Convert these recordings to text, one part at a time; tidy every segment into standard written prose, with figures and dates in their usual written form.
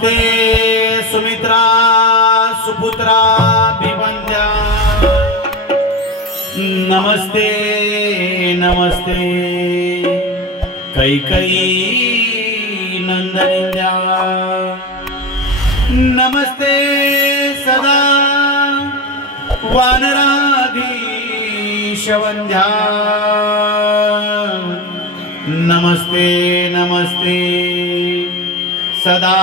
नमस्ते सुमित्रा सुपुत्रा भिवंद्या नमस्ते नमस्ते कैकई नंदनिंद्या नमस्ते सदा वानराधीशवंद्या नमस्ते नमस्ते सदा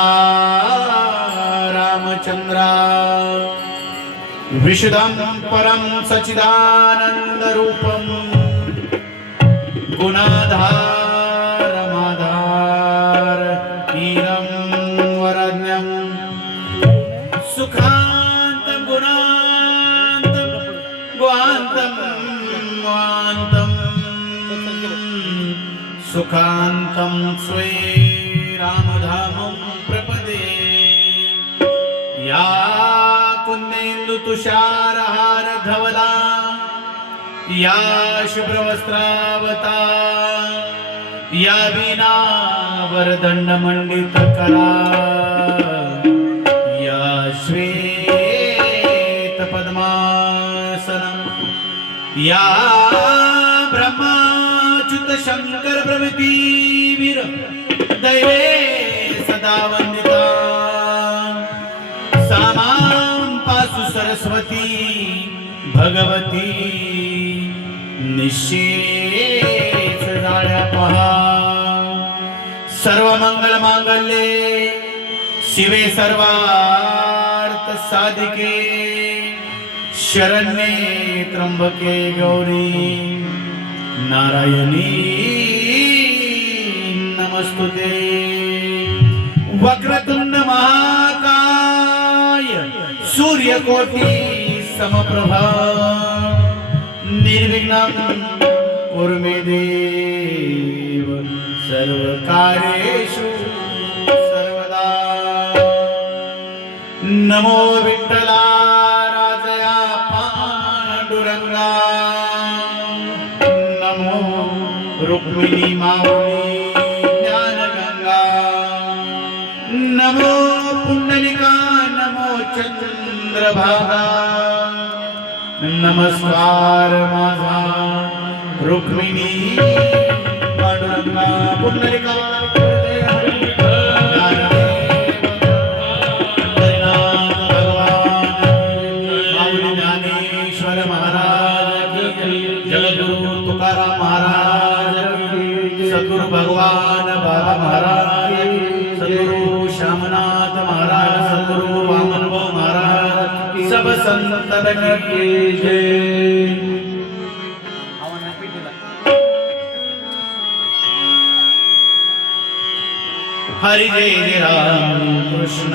रामचंद्रा विशुद्धं परं सच्चिदानंद रूपं गुणाधार माधार हीरं वरण्यं सुखान्तं गुणान्तं गुहान्तं वान्तं सुखान्तं स्वे रामधामं प्रपदे या कुन्देन्दु तुषारहार धवला या शुभ्रवस्त्रावता या वीणा वरदंड मंडित करा या श्वेत पद्मासनं या ब्रह्माच्युत शंकर प्रभृति वीर दैवे सदा वंदिता सामां पासु सरस्वती भगवती निश्चेच जाळ्या पहा सर्व मंगल मांगल्ये शिवे सर्वार्थ साधिके शरण्ये त्र्यंबके गौरी नारायणी नमस्तुते वक्रतुंड महाकाय सूर्यकोटि समप्रभा निर्विघ्नं कुरु मे देव सर्वकार्येषु सर्वदा नमो विठ्ठला राजया पांडुरंगा नमो रुक्मिणी माऊली ज्ञानगंगा नमो पुंडलिका नमो चंद्रभागा नमस्कार माझा रुक्मिणी पांडुरंगा पुंडलिका ज्ञानेश्वर महाराज जगद्गुरु तुकाराम महाराज सद्गुरु भगवान बाबा महाराज सद्गुरु श्यामनाथ महाराज सद्गुरु वामन महाराज सब संतन की जय। हरि जय जय राम कृष्ण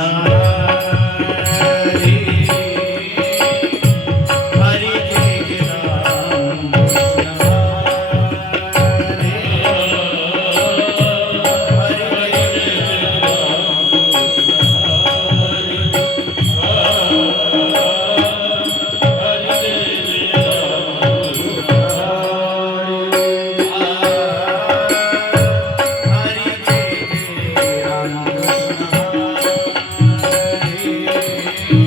हरि हरि जय जय राम कृष्ण हरि हरि जय जय राम कृष्ण हरि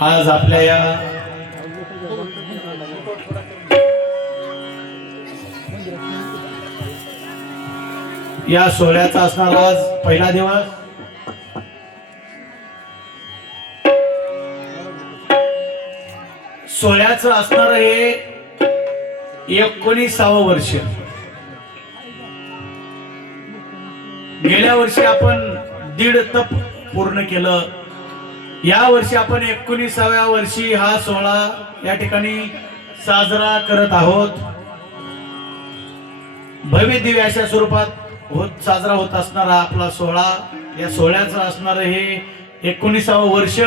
आज आपल्या या सोहळ्याचा असणार आज पहिला दिवस. सोहळ्याचं असणार हे 19वे वर्ष. गेल्या वर्षी आपण 1.5 तप पूर्ण केलं. या वर्षी आपण 19व्या वर्षी हा सोहळा या ठिकाणी साजरा करत आहोत. भव्य दिव्य अशा स्वरूपात साजरा होत असणारा आपला सोहळा. या सोहळ्याचं असणार हे 19वे वर्ष.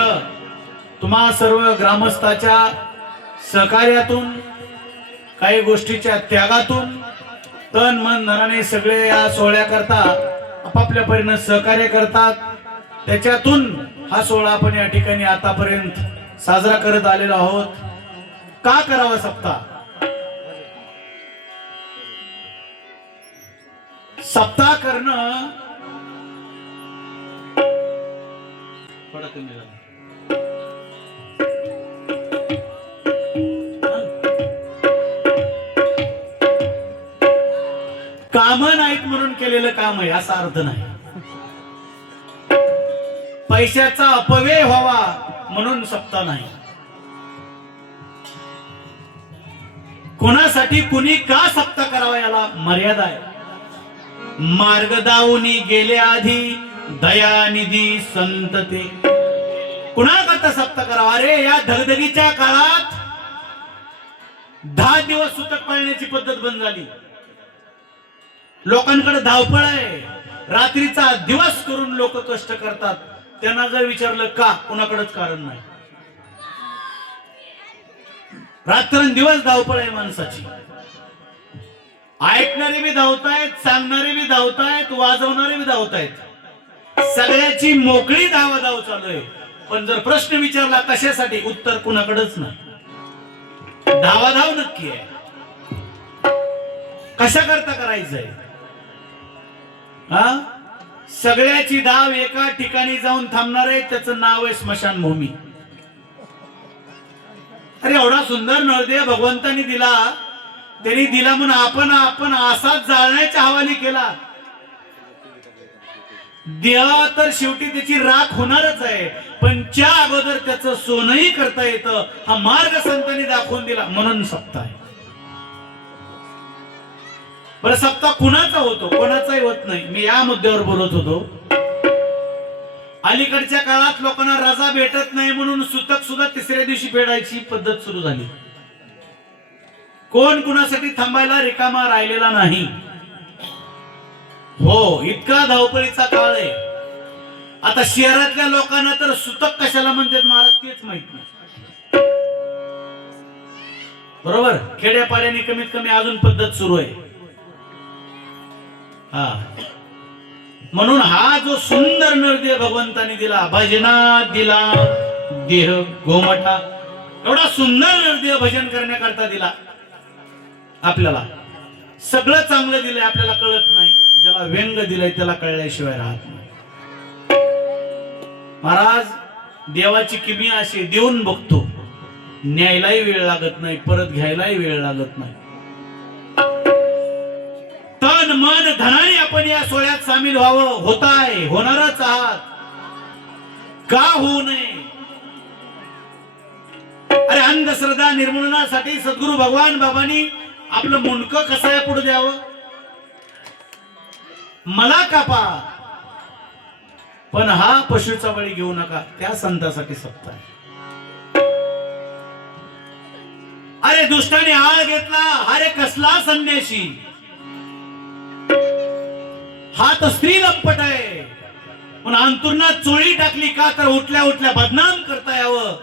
तुम्हा सर्व ग्रामस्थाच्या सहकार्यातून, काही गोष्टीच्या त्यागातून, तन मन धनाने सगळे या सोहळ्याकरता आपापल्या परीने सहकार्य करतात. त्याच्यातून हा सोहळा आपण या ठिकाणी आतापर्यंत साजरा करत आलेलो आहोत. का करावा सप्ताह? सप्ताह करणं थोडं कमी झालं. काम नाहीत म्हणून केलेलं काम आहे असा अर्थ नाही. पैशाचा अपव्यय व्हावा म्हणून सप्ताह नाही. कोणासाठी कुणी का सप्ताह करावा याला मर्यादा आहे. मार्ग दावूनी गेले आधी दयानिधी संतते. कुणाकरता सप्ताह करावा? अरे या धगधगीच्या काळात 10 दिवस सुतक पाळण्याची पद्धत बंद झाली. लोकांकडे धावपळ आहे. रात्रीचा दिवस करून लोक कष्ट करतात. त्यांना जर विचारलं का, कुणाकडेच कारण नाही. रात्रंदिवस धावपळ आहे माणसाची. ऐकणारे बी धावतायत, सांगणारे बी धावतायत, वाजवणारे बी धावतायत. सगळ्याची मोकळी धावाधाव चालू आहे. पण जर प्रश्न विचारला कशासाठी, उत्तर कुणाकडेच नाही. धावाधाव नक्की आहे. कशा करता करायचंय? हा, सगळ्याची धाव एका ठिकाणी जाऊन थांबणार आहे. त्याचं नाव आहे स्मशानभूमी. अरे एवढा सुंदर नरदेह भगवंतानी दिला. त्यांनी दिला म्हणून आपण असाच जाळण्याच्या हवाली केला. देह तर शेवटी त्याची राख होणारच आहे. पण त्या अगोदर त्याचं सोनही करता येतं. हा मार्ग संतांनी दाखवून दिला म्हणून सप्ताह आहे. बरं, सप्ताह कुणाचा होतो? कोणाचाही होत नाही. मी या मुद्द्यावर बोलत होतो. अलीकडच्या काळात लोकांना रजा भेटत नाही म्हणून सुतक सुद्धा 3ऱ्या दिवशी फेडायची पद्धत सुरू झाली. कोण कुणासाठी थांबायला रिकामा राहिलेला नाही. हो, इतका धावपळीचा काळ आहे. आता शहरातल्या लोकांना तर सुतक कशाला म्हणतात महाराज तेच माहित नाही. बरोबर, खेड्यापाड्याने कमीत कमी अजून पद्धत सुरू आहे. हा, म्हणून हा जो सुंदर नरदेह भगवंतानी दिला, भजनात दिला देह गोमटा. एवढा सुंदर नरदेह भजन करण्याकरता दिला. आपल्याला सगळं चांगलं दिलंय, आपल्याला कळत नाही. ज्याला व्यंग दिलंय त्याला कळल्याशिवाय राहत नाही. महाराज, देवाची किमी अशी देऊन बघतो, न्यायलाही वेळ लागत नाही, परत घ्यायलाही वेळ लागत नाही. तन मन धनाने आपण या सोहळ्यात सामील व्हावं. होताय, होणारच आहात. का होऊ नये? अरे अंधश्रद्धा निर्मूलनासाठी सद्गुरु भगवान बाबांनी आपलं मुंडकं कसाया पुढे द्यावं? मला कापा पण हा पशुचा बळी घेऊ नका. त्या संतासाठी सप्ताह आहे. अरे दुष्टाने आळ घेतला, अरे कसला संन्याशी. हा तर स्त्री लंपट आहे. पण अंतुरणात चोळी टाकली का, तर उठल्या उठल्या बदनाम करता यावं.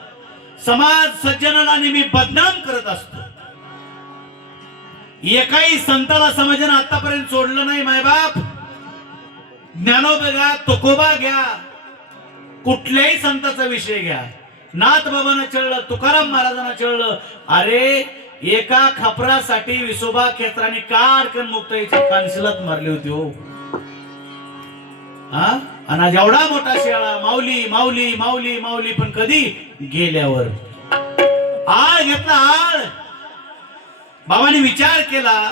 समाज सज्जनाला नेहमी बदनाम करत असतो. एकाही संताला समाजाने आतापर्यंत सोडलं नाही. मायबाप, ज्ञानोबा घ्या, तुकोबा घ्या, कुठल्याही संताचा विषय घ्या. नाथ बाबांना चळलं, तुकाराम महाराजांना चळलं. अरे एका खपरासाठी विसोबा खेत्राने का अडकण मुक्ताईच्या कानशिलात मारली होती. हो, हा आणि आज एवढा मोठा शेळा माऊली माऊली माऊली माऊली, पण कधी गेल्यावर आळ घेतला आळ. बाबांनी विचार केला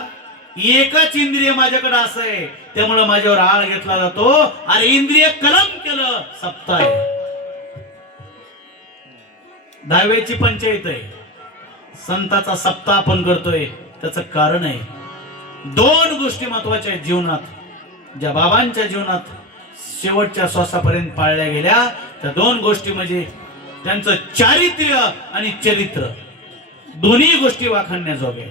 एकच इंद्रिय माझ्याकडे असं आहे त्यामुळे माझ्यावर आळ घेतला जातो. अरे इंद्रिय कलम केलं सप्ताह आहे, दहाव्याची पंचायत आहे. संताचा सप्ताह आपण करतोय त्याचं कारण आहे. दोन गोष्टी महत्वाच्या आहेत जीवनात, ज्या बाबांच्या जीवनात शेवटच्या श्वासापर्यंत पाळल्या गेल्या. त्या दोन गोष्टी म्हणजे त्यांचं चारित्र्य आणि चरित्र, दोन्ही गोष्टी वाखाणण्याजोग्या.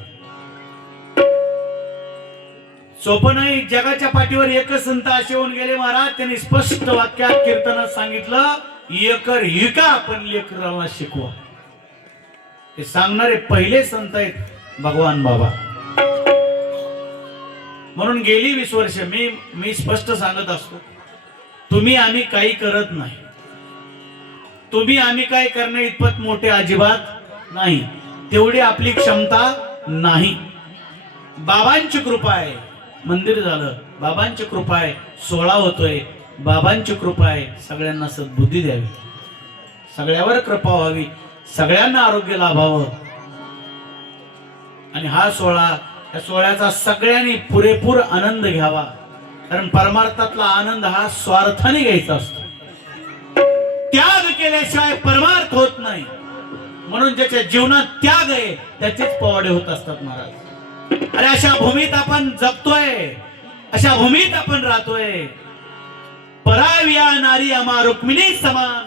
सोपं नाही. जगाच्या पाठीवर एकच संत असे होऊन गेले महाराज, त्यांनी स्पष्ट वाक्यात कीर्तनात सांगितलं एकर हिका पण लेकराला शिकवा. हे सांगणारे पहिले संत आहेत भगवान बाबा. म्हणून गेली 20 वर्ष मी स्पष्ट सांगत असतो, तुम्ही आम्ही काही करत नाही, तुम्ही आम्ही काय करणे इतपत मोठे अजिबात नाही, तेवढी आपली क्षमता नाही. बाबांची कृपा आहे, मंदिर झालं, बाबांची कृपा आहे, 16 होतोय, बाबांची कृपा आहे. सगळ्यांना सद्बुद्धी द्यावी, सगळ्यावर कृपा व्हावी, सगळ्यांना आरोग्य लाभावं. आणि हा 16, या 16चा सगळ्यांनी पुरेपूर आनंद घ्यावा. कारण परमार्थातला आनंद हा स्वार्थाने घ्यायचा असतो, त्याग केल्याशिवाय परमार्थ होत नाही. म्हणून ज्याच्या जीवनात त्याग आहे त्याचेच पोवाडे होत असतात महाराज. अरे अशा भूमीत आपण जगतोय, अशा भूमीत आपण राहतोय. पराविया नारी आम्हा रुक्मिणी समान,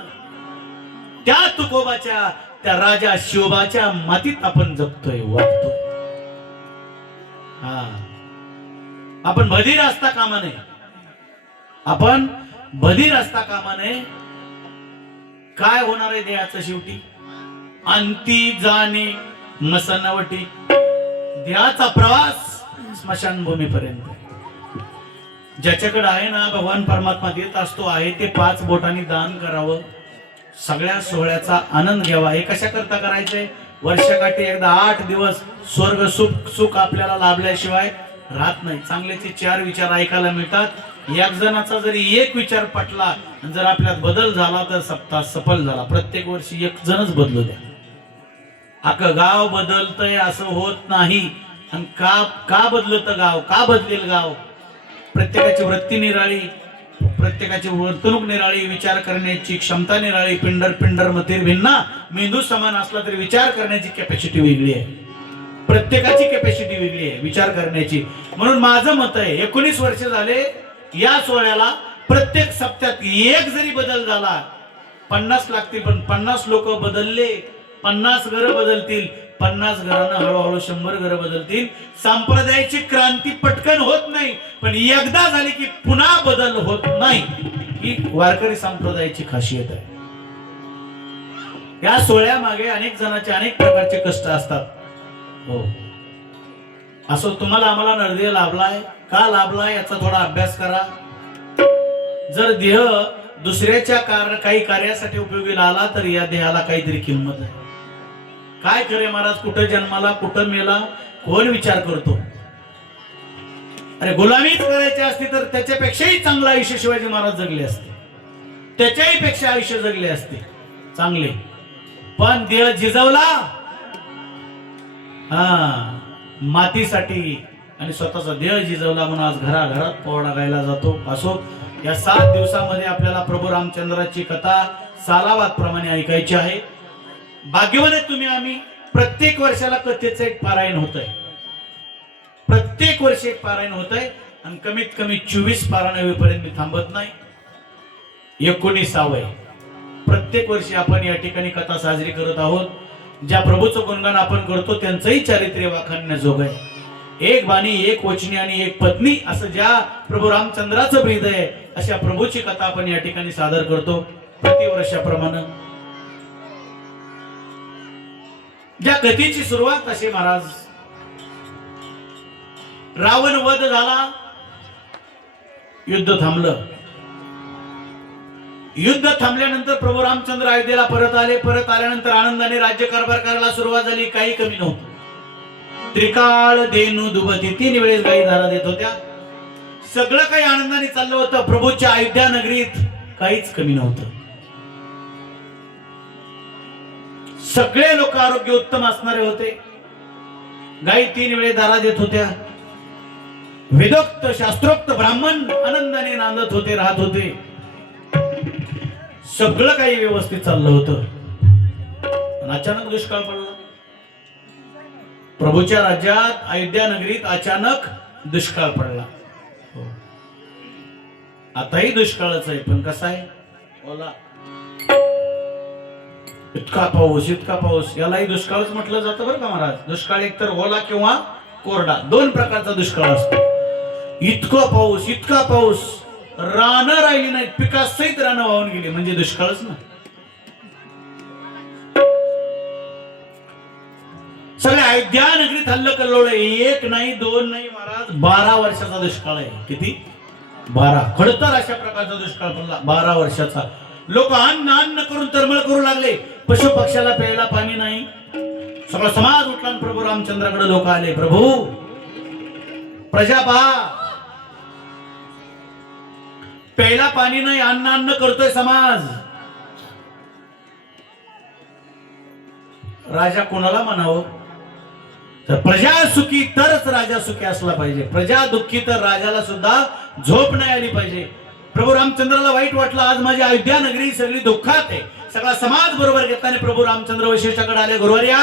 त्या तुकोबाच्या त्या राजा शिवबाच्या मातीत आपण जगतोय, वागतोय. हा, आपण बधीर असता कामा नये, आपण बधीर असता कामा नये. काय होणार आहे देहाचं शेवटी? अंती जाणे मसनवटी. देहाचा प्रवास स्मशानभूमीपर्यंत. ज्याच्याकडे आहे ना, भगवान परमात्मा देत असतो आहे ते 5 बोटांनी दान करावं, सगळ्या सोहळ्याचा आनंद घ्यावा. हे कशा करता करायचंय? वर्षाकाठी एकदा 8 दिवस स्वर्ग सुख आपल्याला लाभल्याशिवाय राहत नाही. चांगल्याचे 4 विचार ऐकायला मिळतात. एक जणाचा जरी एक विचार पटला, जर आपल्यात बदल झाला तर सप्ताह सफल झाला. प्रत्येक वर्षी एक जणच बदलू द्या. अख्खं गाव बदलतंय असं होत नाही. आणि का बदलत गाव, का बदलेल गाव? प्रत्येकाची वृत्ती निराळी, प्रत्येकाची वर्तणूक निराळी, विचार करण्याची क्षमता निराळी. पिंडर मतीर भिन्ना, मेंदू समान असला तरी विचार करण्याची कॅपॅसिटी वेगळी आहे. प्रत्येकाची कॅपॅसिटी वेगळी आहे विचार करण्याची. म्हणून माझं मत आहे 19 वर्ष झाले या सोहळ्याला, प्रत्येक सप्त्यात एक जरी बदल झाला, 50 लागतील पण 50 लोक बदलले, 50 घरं बदलतील, 50 घरांना हळूहळू 100 घरं बदलतील. संप्रदायाची क्रांती पटकन होत नाही, पण एकदा झाली की पुन्हा बदल होत नाही. ही वारकरी संप्रदायाची खासियत आहे. या सोहळ्यामागे अनेक जणांचे अनेक प्रकारचे कष्ट असतात. हो, असो तुम्हाला आम्हाला नरदेह लाभलाय, का लाभलाय याचा थोडा अभ्यास करा. जर देह दुसऱ्याच्या काही कार्यासाठी उपयोगीला आला तर या देहाला काहीतरी किंमत आहे. काय करे महाराज, कुठं जन्माला, कुठं मेला, कोण विचार करतो? अरे गुलामीच करायची असती तर त्याच्यापेक्षाही चांगलं आयुष्य शिवाजी महाराज जगले असते, त्याच्याही पेक्षा आयुष्य जगले असते चांगले. पण देह झिजवला मातीसाठी आणि स्वतःचा देह झिजवला म्हणून आज घराघरात पोवाडा गायला जातो. असो, या 7 दिवसामध्ये आपल्याला प्रभू रामचंद्राची कथा सालावाद प्रमाणे ऐकायची आहे. भाग्यवान आहे तुम्ही. आम्ही प्रत्येक वर्षाला कथेचं एक पारायण होतंय, प्रत्येक वर्षी एक पारायण होतंय. आणि कमीत कमी 24 पारायण होईपर्यंत मी थांबत नाही. 19वे प्रत्येक वर्षी आपण या ठिकाणी कथा साजरी करत आहोत. ज्या प्रभूचं गुणगान आपण करतो त्यांचंही चारित्र्य वाखाणण्याजोग आहे. एक बाणी, एक वचनी आणि एक पत्नी असं ज्या प्रभू रामचंद्राचं ब्रीद आहे, अशा प्रभूची कथा आपण या ठिकाणी सादर करतो प्रतिवर्षाप्रमाणे. ज्या कथेची सुरुवात अशी महाराज, रावण वध झाला, युद्ध थांबलं. युद्ध थांबल्यानंतर प्रभू रामचंद्र अयोध्येला परत आले. परत आल्यानंतर आनंदाने राज्यकारभार करायला सुरुवात झाली. काही कमी नव्हतं. त्रिकाळ धेनू दुभती 3 वेळेस गायी धारा देत होत्या. सगळं काही आनंदाने चाललं होतं. प्रभूच्या अयोध्या नगरीत काहीच कमी नव्हतं. सगळे लोक आरोग्य उत्तम असणारे होते. गायी 3 वेळे दारा देत होत्या. वेदोक्त शास्त्रोक्त ब्राह्मण आनंदाने नांदत होते, राहत होते. सगळं काही व्यवस्थित चाललं होतं. पण अचानक दुष्काळ पडला. प्रभूच्या राज्यात अयोध्या नगरीत अचानक दुष्काळ पडला. हो. आताही दुष्काळच आहे, पण कसा आहे? ओला. इतका पाऊस यालाही दुष्काळच म्हटलं जातं बरं का महाराज. दुष्काळ एकतर ओला किंवा कोरडा, 2 प्रकारचा दुष्काळ असतो. इतका पाऊस रानं राहिली नाहीत, पिकासहित रानं वाहून गेली, म्हणजे दुष्काळच ना. सगळ्या अयोध्या नगरीत हल्लं कल्लोळ. 1 नाही 2 नाही महाराज, 12 वर्षाचा दुष्काळ आहे. किती? 12. खडतर अशा प्रकारचा दुष्काळ पडला 12 वर्षाचा. लोक अन्न करून तरमळ करू लागले. पशु पक्षाला प्यायला पाणी नाही. सगळा समाज उठला आणि प्रभू रामचंद्राकडे लोक आले. प्रभू, प्रजा पहा, प्यायला पाणी नाही, अन्न करतोय समाज. राजा कोणाला म्हणावं? तर प्रजा सुखी तरच राजा सुखी असला पाहिजे. प्रजा दुःखी तर राजाला सुद्धा झोप नाही आली पाहिजे. प्रभू रामचंद्राला वाईट वाटलं, आज माझी अयोध्या नगरी सगळी दुःखात आहे. सगळा समाज बरोबर घेताना प्रभू रामचंद्र वशिष्ठाकडे आले. गुरुवर्या,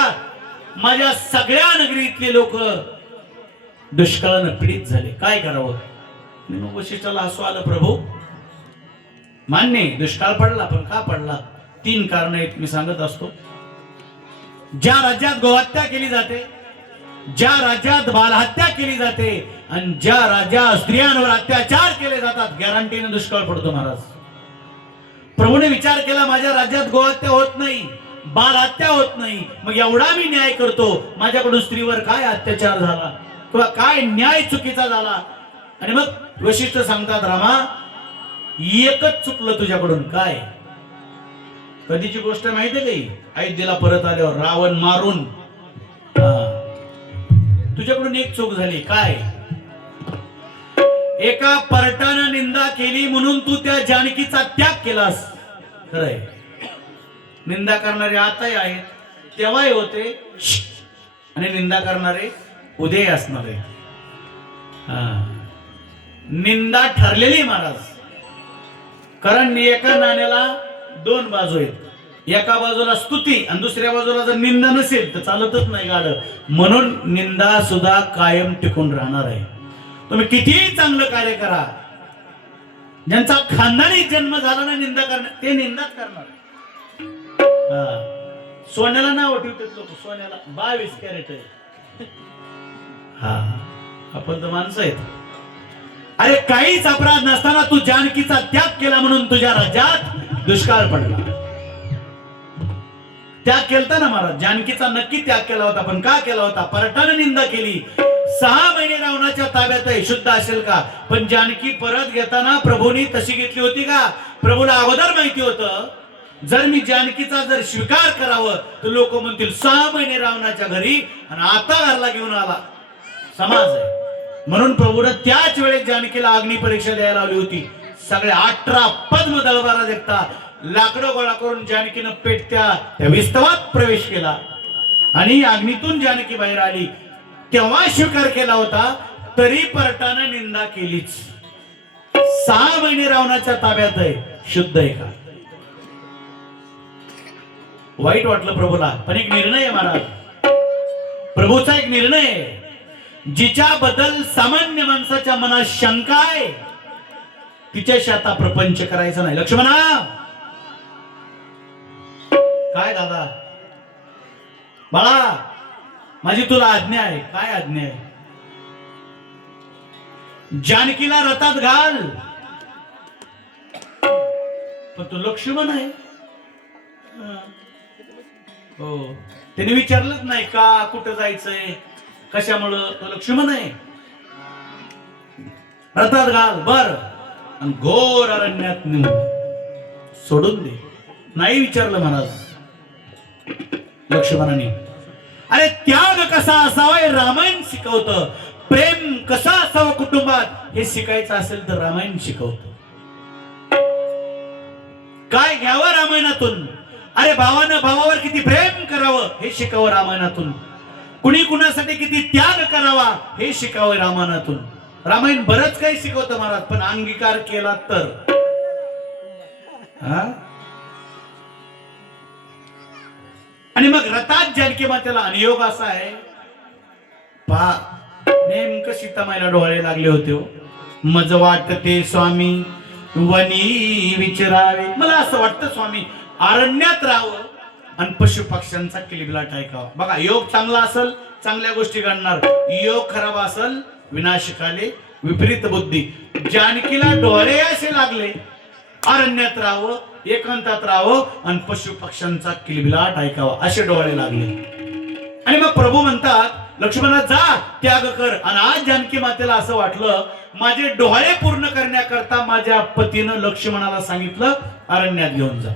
माझ्या सगळ्या नगरीतले लोक दुष्काळानं पीडित झाले, काय करावं? मग वशिष्ठाला हसू आलं. प्रभू, मान्य दुष्काळ पडला, पण का पडला? 3 कारण आहेत, मी सांगत असतो. ज्या राज्यात गोहत्या केली जाते, ज्या राज्यात बालहत्या केली जाते, आणि ज्या राज्यात स्त्रियांवर अत्याचार केले जातात, गॅरंटीने दुष्काळ पडतो महाराज. प्रभूने विचार केला, माझ्या राज्यात गोहत्या होत नाही, बालहत्या होत नाही, मग एवढा मी न्याय करतो, माझ्याकडून स्त्रीवर काय अत्याचार झाला किंवा काय न्याय चुकीचा झाला? आणि मग वशिष्ठ सांगतात, रामा, एकच चुकलं तुझ्याकडून. काय? कधीची गोष्ट माहिती आहे काही? अयोध्येला परत आल्यावर रावण मारून, तुझ्याकडून एक चूक झाली. काय? एका परटानं निंदा केली म्हणून तू त्या जानकीचा त्याग केलास. खरंय, निंदा करणारे आताही आहेत, तेव्हाही होते, आणि निंदा करणारे उद्याही असणार आहे. निंदा ठरलेली महाराज. कारण एका नाण्याला 2 बाजू आहेत. एका बाजूला स्तुती आणि दुसऱ्या बाजूला जर निंदा नसेल तर चालतच नाही गाड. म्हणून निंदा सुद्धा कायम टिकून राहणार आहे. तुम्ही कितीही चांगलं कार्य करा, ज्यांचा खानदानी जन्म झाला ना निंदा करणार, ते निंदाच करणार. सोन्याला नाव ठेवतात लोक, सोन्याला 22 कॅरेट आहे. आपण तर माणसं आहेत. अरे, काहीच अपराध नसताना तू जानकीचा त्याग केला म्हणून तुझ्या राज्यात दुष्काळ पडला. त्याग केलता ना महाराज, जानकीचा नक्की त्याग केला होता, पण का केला होता? परटाने निंदा केली. 6 महिने रावणाच्या ताब्यात आहे, शुद्ध असेल का? पण जानकी परत घेताना प्रभूंनी तशी घेतली होती का? प्रभूला अगोदर माहिती होतं, जर मी जानकीचा जर स्वीकार करावं तर लोक म्हणतील 6 महिने रावणाच्या घरी आणि आता घरला घेऊन आला. समाज आहे म्हणून प्रभूने त्याच वेळेस जानकीला अग्नी परीक्षा द्यायला लावली होती. सगळे 18 पद्म दरबारा देखता लाकडं गोळा करून जानकीनं पेटत्या त्या विस्तवात प्रवेश केला आणि अग्नीतून जानकी बाहेर आली. तेव्हा स्वीकार केला होता, तरी परटानं निंदा केलीच. 6 महिने रावणाच्या ताब्यात आहे, शुद्ध आहे का? वाईट वाटलं प्रभूला, पण एक निर्णय आहे महाराज. प्रभूचा एक निर्णय आहे, जिच्या बद्दल सामान्य माणसाच्या मनात शंका आहे तिच्याशी आता प्रपंच करायचा नाही. लक्ष्मणा, काय दादा, बाळा, माझी तुला आज्ञा आहे. काय आज्ञा आहे? जानकीला रथात घाल. पण तू लक्ष्मण आहे. हो, त्याने विचारलंच नाही का कुठं जायचंय, कशामुळं. तो लक्ष्मण आहे. रथात घाल. बर, आणि घोर अरण्यात नेऊन सोडून दे. नाही विचारलं महाराज लक्ष्मणाने. अरे, त्याग कसा असावा हे रामायण शिकवतं. प्रेम कसं असावं कुटुंबात हे शिकायचं असेल तर रामायण शिकवतो. काय घ्यावं रामायणातून? अरे भावानं भावावर किती प्रेम करावं हे शिकावं रामायणातून. कुणी कुणासाठी किती त्याग करावा हे शिकावं रामायणातून. रामायण बरंच काही शिकवतं महाराज, पण अंगीकार केला तर. आणि मग रथात जानकी मातेला अनियोग असा आहे पहा, नेमकं सीतामाईला डोळे लागले होते हो. मज वाटते स्वामी वनी विचारावे, मला असं वाटतं स्वामी अरण्यात राहावं आणि पशु पक्ष्यांचा किलबिलाट ऐकावा. बघा, योग चांगला असेल चांगल्या गोष्टी घडणार, योग खराब असेल विनाशकाले विपरीत बुद्धी. जानकीला डोळे असे लागले, अरण्यात राहावं, एकांतात राहावं आणि पशु पक्ष्यांचा किलबिलाट ऐकावा असे डोळे लागले. आणि मग प्रभू म्हणतात लक्ष्मणा जा त्याग कर. आणि आज जानकी मातेला असं वाटलं माझे डोळे पूर्ण करण्याकरता माझ्या पतीनं लक्ष्मणाला सांगितलं अरण्यात घेऊन जा.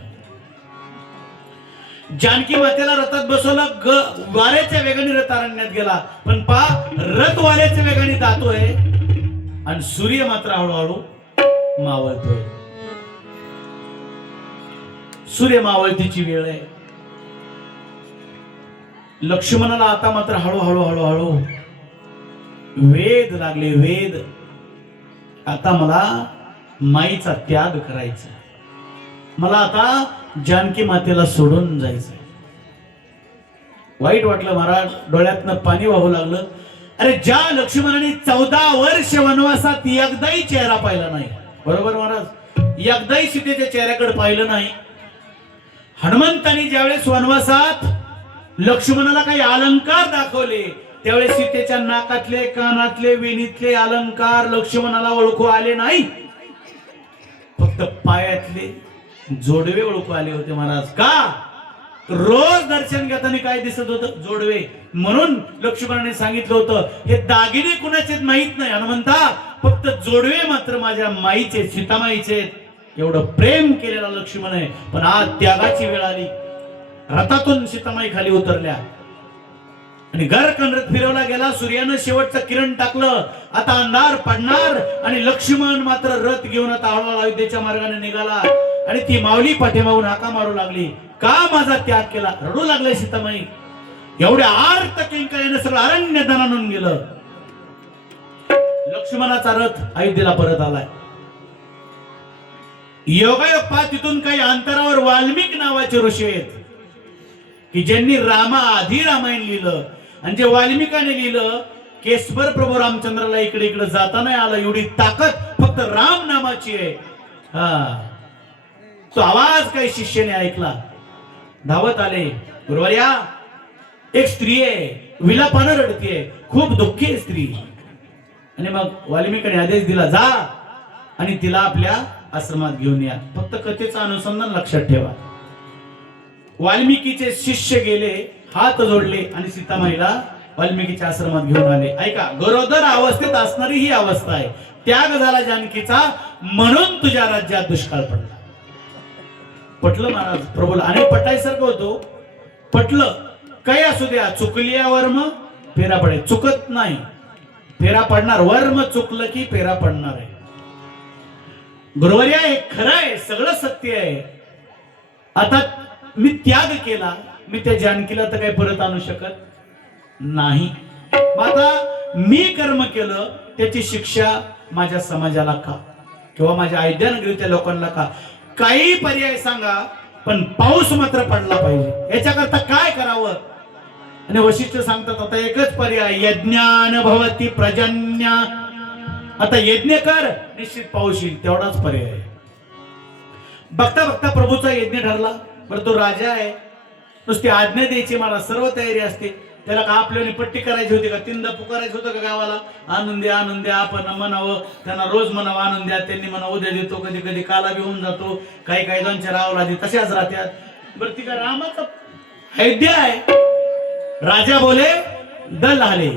जानकी मातेला रथात बसवलं, वाऱ्याच्या वेगाने रथ अरण्यात गेला. पण पहा, रथ वाऱ्याच्या वेगाने जातोय आणि सूर्य मात्र हळूहळू मावळतोय. सूर्य मावळतीची वेळ आहे. लक्ष्मणाला आता मात्र हळूहळू हळूहळू वेद लागले, वेद. आता मला माईचा त्याग करायचा, मला आता जानकी मातेला सोडून जायचं. वाईट वाटलं महाराज, डोळ्यातनं पाणी वाहू लागलं. अरे ज्या लक्ष्मणाने 14 वर्ष वनवासात एकदाही चेहरा पाहिला नाही, बरोबर महाराज, एकदाही सीतेच्या चेहऱ्याकडे पाहिलं नाही. हनुमंतांनी ज्यावेळेस वनवासात लक्ष्मणाला काही अलंकार दाखवले त्यावेळेस सीतेच्या नाकातले कानातले वेणीतले अलंकार लक्ष्मणाला ओळखू आले नाही, फक्त पायातले जोडवे ओळखू आले होते महाराज. का? रोज दर्शन घेताना काय दिसत होतं? जोडवे. म्हणून लक्ष्मणाने सांगितलं होतं हे दागिने कुणाचे माहित नाही हनुमंता, फक्त जोडवे मात्र माझ्या माईचे, सीतामाईचे. एवढं प्रेम केलेला लक्ष्मण आहे. पण आज त्यागाची वेळ आली. रथातून सीतामाई खाली उतरल्या आणि गरकन रथ फिरवला गेला. सूर्यानं शेवटचं किरण टाकलं, आता अंधार पडणार. आणि लक्ष्मण मात्र रथ घेऊन आता हळूहळू अयोध्येच्या मार्गाने निघाला. आणि ती माऊली पाठीमागून हाका मारू लागली, का माझा त्याग केला? रडू लागले सीतामाई. एवढ्या आर्त किंकाळ्यानं सगळं अरण्य दणानून गेलं. लक्ष्मणाचा रथ अयोध्येला परत आलाय. योगायोग पा तिथून काही अंतरावर वाल्मिक नावाचे ऋषी आहेत की ज्यांनी रामा आधी रामायण लिहिलं. आणि जे वाल्मिकाने लिहिलं, केसभर प्रभू रामचंद्राला इकडे इकडे जाता नाही आलं, एवढी ताकद फक्त राम नामाची आहे. तो आवाज काही शिष्याने ऐकला, धावत आले. गुरुवर्या, एक स्त्री आहे, विलापानं रडतीये, खूप दुःखी आहे स्त्री. आणि मग वाल्मिकाने आदेश दिला, जा आणि तिला आपल्या आश्रमात घेऊन या. फक्त कथेचं अनुसंधान लक्षात ठेवा. वाल्मिकीचे शिष्य गेले, हात जोडले आणि सीतामाईला वाल्मिकीच्या आश्रमात घेऊन आले. ऐका, गरोदर अवस्थेत असणारी ही अवस्था आहे. त्याग झाला जानकीचा, म्हणून तुझ्या राज्यात दुष्काळ पडला. पटलं महाराज प्रभूला, आणि पटायसारखं होतो. पटलं, काही असू द्या, चुकलिया वर्म फेरा पडे. चुकत नाही, फेरा पडणार. वर्म चुकलं की फेरा पडणार आहे. गुरुवर्या, हे खरं आहे, सगळं सत्य आहे. आता मी त्याग केला, मी त्या जानकीला तर काही परत आणू शकत नाही. आता मी कर्म केलं त्याची शिक्षा माझ्या समाजाला का, किंवा माझ्या अयोध्या नगरीच्या लोकांना का? काही पर्याय सांगा, पण पाऊस मात्र पडला पाहिजे. याच्याकरता काय करावं? आणि वशिष्ठ सांगतात आता एकच पर्याय, यज्ञान भवती प्रजन्य. आता यज्ञ कर, निश्चित पाऊस येईल, तेवढाच पर्याय. बघता बघता प्रभूचा यज्ञ ठरला. बरं, तो राजा आहे, नुसती आज्ञा द्यायची, मला सर्व तयारी असते. त्याला का आपल्याला पट्टी करायची होती का? तीनदा पुकारायचं होतं का गावाला? आणून द्या, आणून द्या. आपण म्हणावं, त्यांना रोज म्हणावं आणून द्या. त्यांनी म्हणा उद्या देतो, कधी कधी काला बी होऊन जातो. काही काही दोनच्या रावला दे, तशाच राहत्यात. बरं, ती का रामाचा अयोध्या आहे. राजा बोले, दल आले.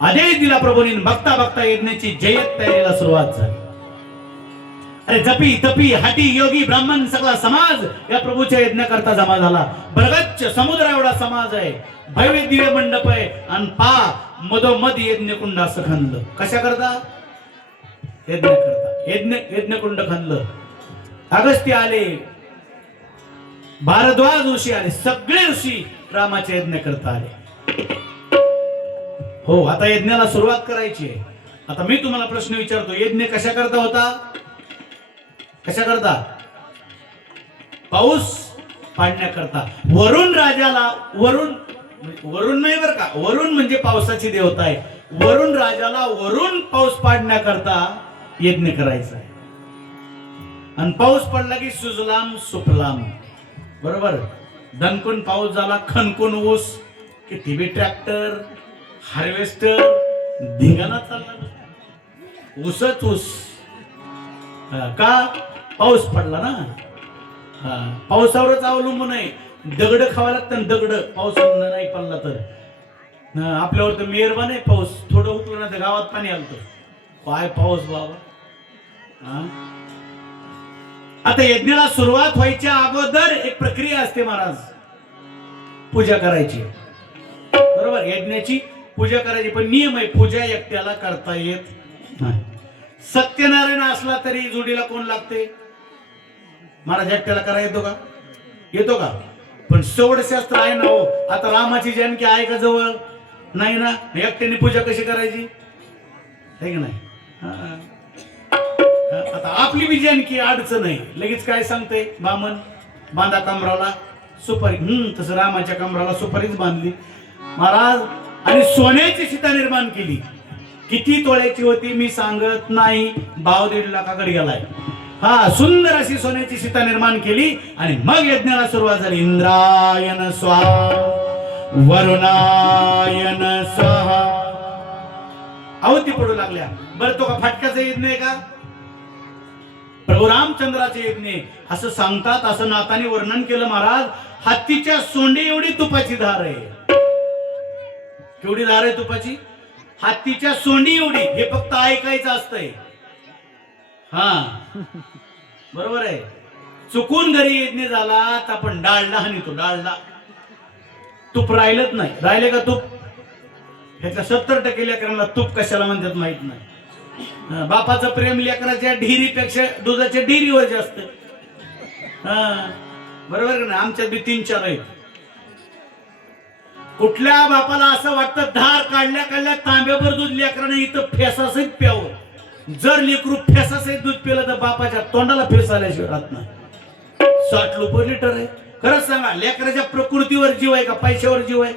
आदेश दिला प्रभूंनी. बघता बघता यज्ञाची जय्यत तयारीला सुरुवात झाली. अरे जपी तपी हाटी योगी ब्राह्मण सगळा समाज या प्रभूच्या यज्ञ करता जमा झाला. बरगच्च समुद्र एवढा समाज आहे, भव्य दिव्य मंडप आहे आणि पा मधोमध यज्ञ कुंड असं खणलं. कशा करता? यज्ञ करता. यज्ञ कुंड खणलं. अगस्त्य आले, भारद्वाज ऋषी आले, सगळे ऋषी रामाचे यज्ञ करता आले. हो, आता यज्ञाला सुरुवात करायची आहे. आता मी तुम्हाला प्रश्न विचारतो, यज्ञ कशा करता होता? कशा करता? पाऊस पाडण्याकरता. वरुण राजाला, वरुण नाही बरं का, वरुण म्हणजे पावसाची देवता आहे. वरुण राजाला वरुण पाऊस पाडण्याकरता यज्ञ करायचा आहे. आणि पाऊस पडला की सुजलाम सुफलाम, बरोबर. दणकून पाऊस झाला, खणकून ऊस, किती बी ट्रॅक्टर हार्वेस्टर धिंगाणा चालला, ऊसच ऊस. का? पाऊस पडला ना. पावसावरच अवलंबून आहे. दगड खावा लागतं, दगड पाऊस नाही पडला तर. आपल्यावर तर मेहरबान आहे पाऊस. थोडं उठलं ना तर गावात पाणी आलं. काय पाऊस बाबा. आता यज्ञाला सुरुवात व्हायच्या अगोदर एक प्रक्रिया असते महाराज, पूजा करायची, बरोबर. यज्ञाची पूजा करायची, पण नियम आहे, पूजा एकट्याला करता येत नाही. सत्यनारायण असला तरी जोडीला कोण लागते? महाराज एकट्याला करा येतो का? येतो का? पण सौडशास्त्र आहे ना. हो, आता रामाची जानकी आहे का जवळ? नाही ना. एकट्याने पूजा कशी करायची? आहे की नाही? आता आपली बी जानकी अडचण आहे. लगेच काय सांगते बामन, बांधा कमराला सुपारी. तसं रामाच्या कमराला सुपारीच बांधली महाराज. आणि सोन्याची सीता निर्माण केली. किती तोळ्याची होती मी सांगत नाही, भाव 1.5 लाखाकडे गेलाय. हा, सुंदर अशी सोन्याची सीता निर्माण केली आणि मग यज्ञाला सुरुवात झाली. इंद्रायण स्वाहा वरुणायण स्वाहा. आहुती पडू लागल्या. बरं, तो का फाटक्याचा यज्ञ आहे का? प्रभू रामचंद्राचे यज्ञ असं सांगतात. असं नाथाने वर्णन केलं महाराज. हत्तीच्या सोंडी एवढी तुपाची धार आहे. केवढी धार आहे तुपाची? हत्तीच्या सोंडी एवढी. हे फक्त ऐकायचं असतंय. हा, बरोबर आहे. चुकून घरी यज्ञ झाला तर आपण डाळला हानितो. डाळला तूप राहिलंच नाही. राहिले का तूप? ह्याच्या 70% लेकरांना तूप कशाला म्हणतात माहित नाही. बापाचं प्रेम लेकराच्या ढिरीपेक्षा दुधाच्या ढिरीवर जास्त. बरोबर का? आमच्यात बी 3-4 आहेत. कुठल्या बापाला असं वाटतं धार काढल्या काढल्या तांब्यावर दूध लेकराने इथं फेसासहित प्यावं. जर लेकरू फेसासहित दूध पिलं तर बापाच्या तोंडाला फेस आल्याशिवाय राहत नाही. 60 रुपये लिटर आहे. खरंच सांगा, लेकराच्या प्रकृतीवर जीव आहे का पैशावर जीव आहे?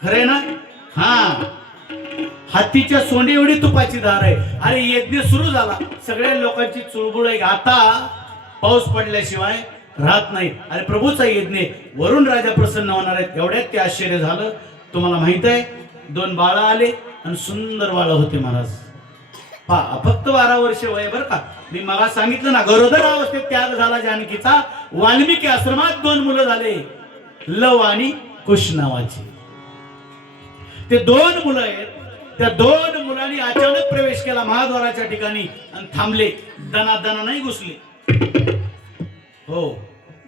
खरंय ना? हा, हातीच्या सोंडी एवढी तुपाची धार आहे. अरे यज्ञ सुरू झाला, सगळ्या लोकांची चुळबुळ आहे. आता पाऊस पडल्याशिवाय राहत नाही. अरे प्रभूचा यज्ञ, वरुण राजा प्रसन्न होणार आहेत. एवढ्यात ते आश्चर्य झालं. तुम्हाला माहित आहे, 2 बाळ आले आणि सुंदर बाळ होते महाराज. फक्त 12 वर्ष वय बरं का. मी मला सांगितलं ना, गरोदर अवस्थेत त्याग झाला जानकीचा. वाल्मिकी आश्रमात 2 मुलं झाले, लव आणि कुश नावाची. ते 2 मुलं आहेत. त्या 2 मुलांनी अचानक प्रवेश केला महाद्वाराच्या ठिकाणी आणि थांबले. दना नाही घुसले. हो,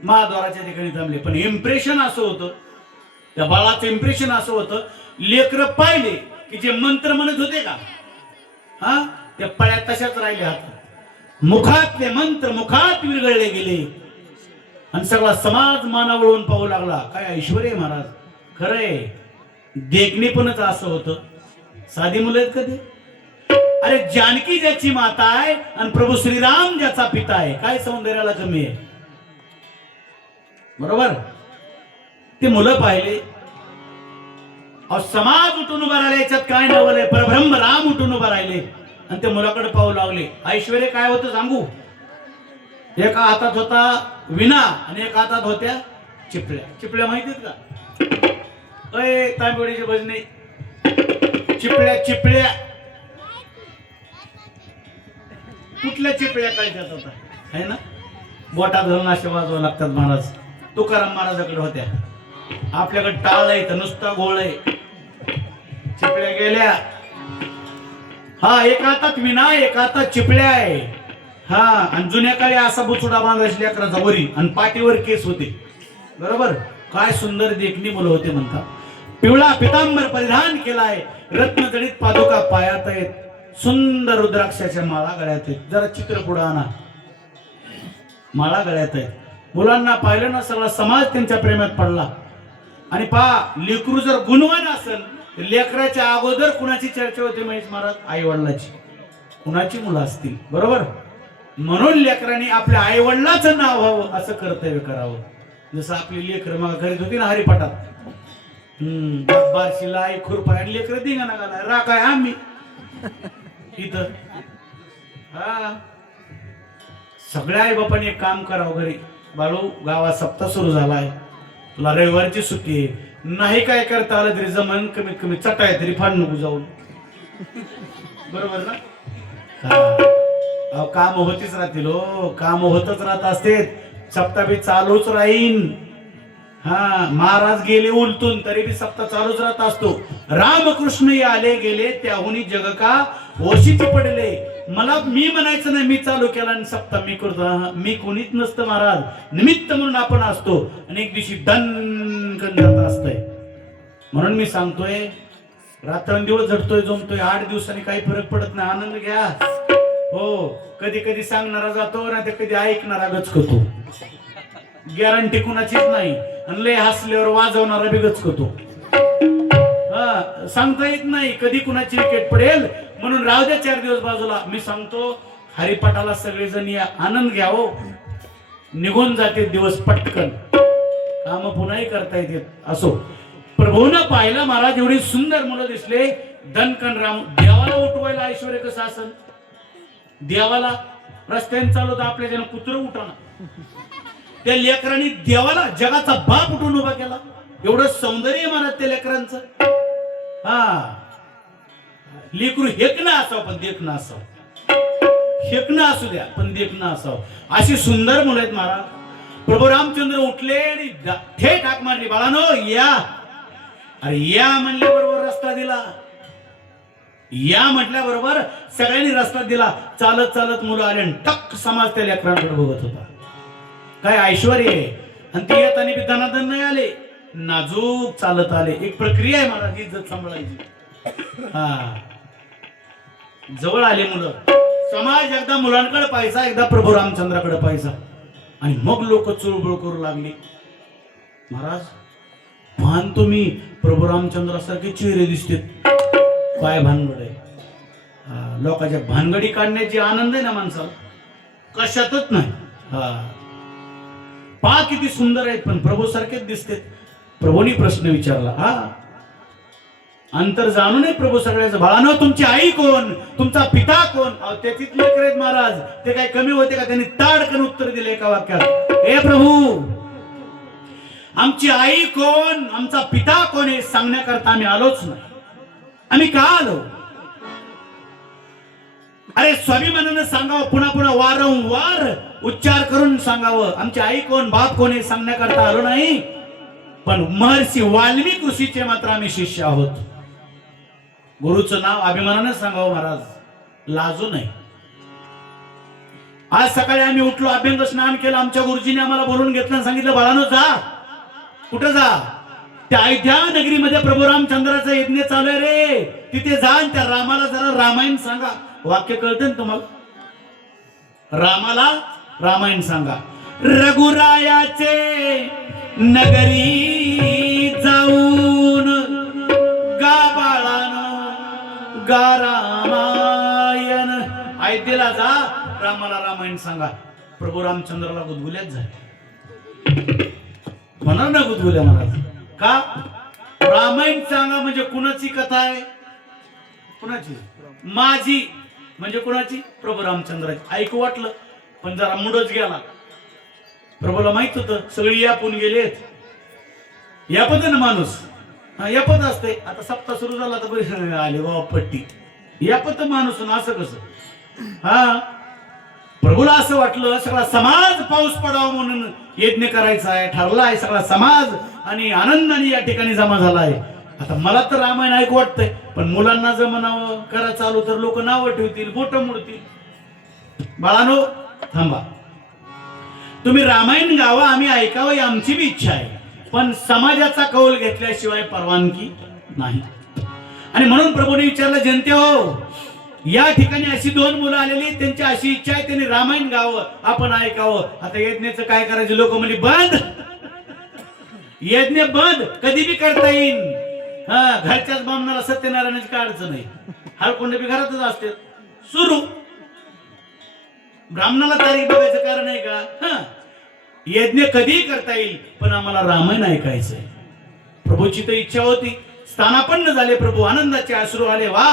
महाद्वाराच्या ठिकाणी थांबले. पण इम्प्रेशन असं होतं, त्या बाळाचं इम्प्रेशन असं होतं, लेकरं पाहिले की जे मंत्र म्हणत होते का, हा, त्या पळ्या तशाच राहिल्या. हातात मुखातले मंत्र मुखात विरघळले गेले आणि सगळा समाज मानावळून पाहू लागला. काय ऐश्वर आहे महाराज. खरंय, देखणेपणच असं होतं. साधी मुलं आहेत कधी. अरे जानकी ज्याची माता आहे आणि प्रभू श्रीराम ज्याचा पिता आहे, काय सौंदर्याला कमी आहे? बरोबर. ते मुलं पाहिले, समाज उठून उभा राहिले. याच्यात काय नवलंय? परब्रह्म राम उठून उभा राहिले आणि ते मुलाकडे पाहू लागले. ऐश्वर्य काय होतं सांगू? एका हातात होता विना आणि एका हातात होत्या चिपळ्या. चिपळ्या माहितीत का? अय तांबेडीचे भजने. चिपळ्या चिपळ्या कुठल्या चिपळ्या काढतात होता है ना? बोटात घालून असे वाजवा लागतात महाराज. तुकाराम महाराजाकडे होत्या. आपल्याकडे टाळ आहे तर नुसता गोळ आहे. चिपळ्या गेल्या. हा, एका हातात विना एका हातात चिपळ्या आहे. हा, आणि जुन्या काळी असा बुचुडा बांधायची लेकराचा वरी आणि पाठीवर केस होते. बरोबर, काय सुंदर देखणी मुलं होते म्हणतात. पिवळा पितांबर परिधान केलाय, रत्नजडित पादुका पायात आहेत, सुंदर रुद्राक्षाच्या माळा गळ्यात आहेत. जरा चित्र पुढे आणा. माळा गळ्यात आहेत. मुलांना पाहिलं ना, सगळा समाज त्यांच्या प्रेमात पडला. आणि पहा, लेकरू जर गुणवान असेल तर लेकराच्या अगोदर कुणाची चर्चा होते महेश महाराज? आई वडिलाची. कुणाची मुलं असतील, बरोबर. म्हणून लेकरांनी आपल्या आई वडिलाचं नाव व्हावं असं कर्तव्य करावं. जसं आपली लेकर मग करीत होती ना हरिपाठात. बारशीला आई खुरपाय लेकर दिंगाणा घालाय, राखाय आम्ही इथं. हा, सगळ्या आई बापाने एक काम करावं घरी. बाळू, गावात सप्ताह सुरू झालाय, तुला रविवारची सुट्टी आहे, नाही काय करता आलं तरी जमन, कमीत कमी चटाय तरी फाड नको जाऊन. बरोबर ना? अहो, काम होतीच राहतील हो, काम होतच राहत असते. सप्ताह बी चालूच राहीन. हा, महाराज गेले उलटून तरी बी सप्ताह चालूच राहत असतो. रामकृष्ण आले गेले त्याहुनी जग का ओशीत पडले. मला मी म्हणायचं नाही मी चालू केला आणि सप्ताह मी करतो. मी कोणीच नसतं महाराज, निमित्त म्हणून आपण असतो. आणि एक दिवशी दणकन जात असतंय. म्हणून मी सांगतोय, रात्रंदिवस झटतोय जमतोय, 8 दिवसांनी काही फरक पडत नाही. आनंद घ्या. हो, कधी कधी सांगणारा जातो ना, ते कधी ऐकणारा गचकतो. गॅरंटी कुणाचीच नाही. आणि लय हसल्यावर वाजवणारा बी गचकतो. सांगता येत नाही कधी कुणाची विकेट पडेल. म्हणून राहू द्या 4 दिवस बाजूला. मी सांगतो, हरिपाठाला सगळेजण या, आनंद घ्या हो. निघून जाते दिवस पटकन, काम पुन्हाही करता येते. असो, प्रभूनं पाहिलं महाराज, एवढी सुंदर मुलं दिसले. दणकन राम. देवाला उठवायला ऐश्वर्य कसं असेल? देवाला रस्त्याने चालवत आपल्या जण कुत्र उठाना, त्या लेकरांनी देवाला जगाचा बाप उठून उभा केला. एवढं सौंदर्य म्हणत त्या लेकरांचं. हा, लेकरू हेकणं असावं पण देखणं असावं. हेकणं असू द्या पण देखणं असावं. अशी सुंदर मुलं आहेत महाराज. प्रभू रामचंद्र उठले आणि थेट हाक मारली, बाळानो या. अरे या म्हणल्याबरोबर रस्ता दिला. या म्हटल्याबरोबर सगळ्यांनी रस्ता दिला. चालत चालत मुलं आले आणि टक समाज त्या लेकरांकडे बघत होता. काय ऐश्वर्य आहे. आणि ते येताना बी दनादन नाही आले, नाजूक चालत आले. एक प्रक्रिया आहे महाराज, इज्जत सांभाळायची. हा, जवळ आले मुलं. समाज एकदा मुलांकडे पाहायचा, एकदा प्रभू रामचंद्राकडे पाहायचा. आणि मग लोक चुळबुळ करू लागली. महाराज भान, तुम्ही प्रभू रामचंद्रासारखे चेहरे दिसते, काय भानगड आहे. लोकांच्या भानगडी काढण्याची आनंद आहे ना माणसाला, कशातच नाही. हा, पहा किती सुंदर आहेत पण प्रभू सारखेच दिसते. प्रभूनी प्रश्न विचारला. हा, अंतर जाणून प्रभू सगळ्याचं, बाळानो तुमची आई कोण, तुमचा पिता कोण? त्याचीच लेकर आहेत महाराज. ते काय कमी होते का? त्यांनी ताडकन उत्तर दिले एका वाक्यात, हे प्रभू आमची आई कोण, आमचा पिता कोण हे सांगण्याकरता आम्ही आलोच नाही. आम्ही का आलो? अरे स्वाभिमानानं सांगावं, पुन्हा पुन्हा वारंवार उच्चार करून सांगावं. आमची आई कोण, बाप कोण हे सांगण्याकरता आलो नाही. पण महर्षी वाल्मिक ऋषीचे मात्र आम्ही शिष्य आहोत. गुरुचं नाव अभिमानाने सांगावं महाराज, लाजू नाही. आज सकाळी आम्ही उठलो, अभ्यंग स्नान केलं. आमच्या गुरुजीने आम्हाला बोलून घेतलं आणि सांगितलं, बाळानो जा. कुठं जा? त्या अयोध्या नगरीमध्ये प्रभू रामचंद्राचा यज्ञ चालू आहे रे, तिथे जा आणि त्या रामाला जरा रामायण सांगा. वाक्य कळतं ना तुम्हाला? रामाला रामायण सांगा. रघुरायाचे नगरी जाऊन गा बाळानो गा रामायण. अयोध्येला जा, रामाला रामायण सांगा. प्रभू रामचंद्राला गुदगुल्याच झाले. म्हणा ना गुदगुल्या महाराज. का? रामायण सांगा म्हणजे कुणाची कथा आहे? कुणाची? माझी म्हणजे कुणाची? प्रभू रामचंद्राची. ऐकू वाटलं पण जरा मुडच गेला. प्रभूला माहित होतं सगळी यापून गेलेत. यापत ना माणूस, यापत असते. आता सप्ताह सुरू झाला तर बरी आले वा पट्टी. यापत माणूस ना, असं कसं? हा, प्रभूला असं वाटलं सगळा समाज पाऊस पडावा म्हणून यज्ञ करायचा आहे, ठरला आहे सगळा समाज आणि आनंदाने या ठिकाणी जमा झाला आहे. आता मला तर रामायण ऐकू वाटतंय पण मुलांना जर म्हणावं करा चालू तर लोक नावं ठेवतील, बोट मोडतील. बाळानो थांबा, तुम्ही रामायण गावा, आम्ही ऐकावं ही आमची बी इच्छा आहे, पण समाजाचा कौल घेतल्याशिवाय परवानगी नाही. आणि म्हणून प्रभूने विचारलं, जनते हो, या ठिकाणी अशी 2 मुलं आलेली, त्यांची अशी इच्छा आहे, त्यांनी रामायण गावं, आपण ऐकावं. आता यज्ञाचं काय करायचं? लोक म्हणली बंद, यज्ञ बंद, कधी बी करता येईल. घरच्याच बामणाला सत्यनारायणाची काय अडचण नाही, हळकुंड बी घरातच असते. सुरू, ब्राह्मणाला तारीख बघायचं कारण आहे का? यज्ञ कधीही करता येईल, पण आम्हाला रामायण ऐकायचंय. प्रभूची तर इच्छा होती. स्थानापन्न झाले प्रभू, आनंदाचे अश्रू आले. वा,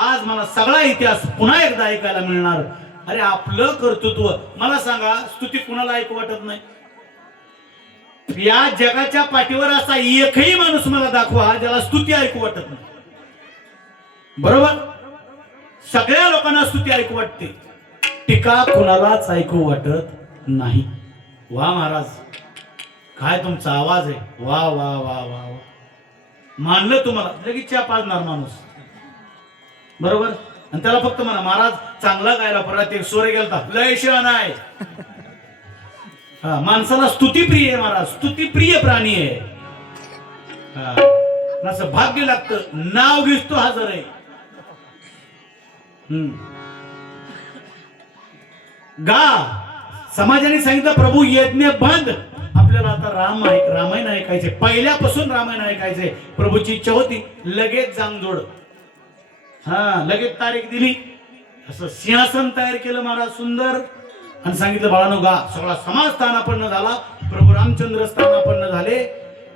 आज मला सगळा इतिहास पुन्हा एकदा ऐकायला मिळणार. अरे आपलं कर्तृत्व, मला सांगा, स्तुती कुणाला ऐकू वाटत नाही? या जगाच्या पाठीवर असा एकही माणूस मला दाखवा ज्याला स्तुती ऐकू वाटत नाही. बरोबर, सगळ्या लोकांना स्तुती ऐकू वाटते, टीका कुणालाच ऐकू वाटत नाही. वा महाराज, काय तुमचा आवाज आहे, वा वा वा वा वा. मानलं तुम्हाला, लगेच चहा पाजणार माणूस. बरोबर, आणि त्याला फक्त म्हणा महाराज चांगला गायला, परत एक स्वर गेलता, लय शहाणा आहे. माणसाला स्तुतीप्रिय आहे महाराज, स्तुतीप्रिय प्राणी आहे. असं भाग्य लागतं, नाव घेतो हजर आहे. गा, समाजाने सांगितलं प्रभू यज्ञ बंद, आपल्याला आता रामायण ऐकायचे, पहिल्यापासून रामायण ऐकायचे. प्रभूची इच्छा होती, लगेच जांगजोड, लगेच तारीख दिली. असं सिंहासन तयार केलं महाराज सुंदर, आणि सांगितलं बाळानो गा. सगळा समाज स्थानापन्न झाला, प्रभू रामचंद्र स्थानापन्न झाले.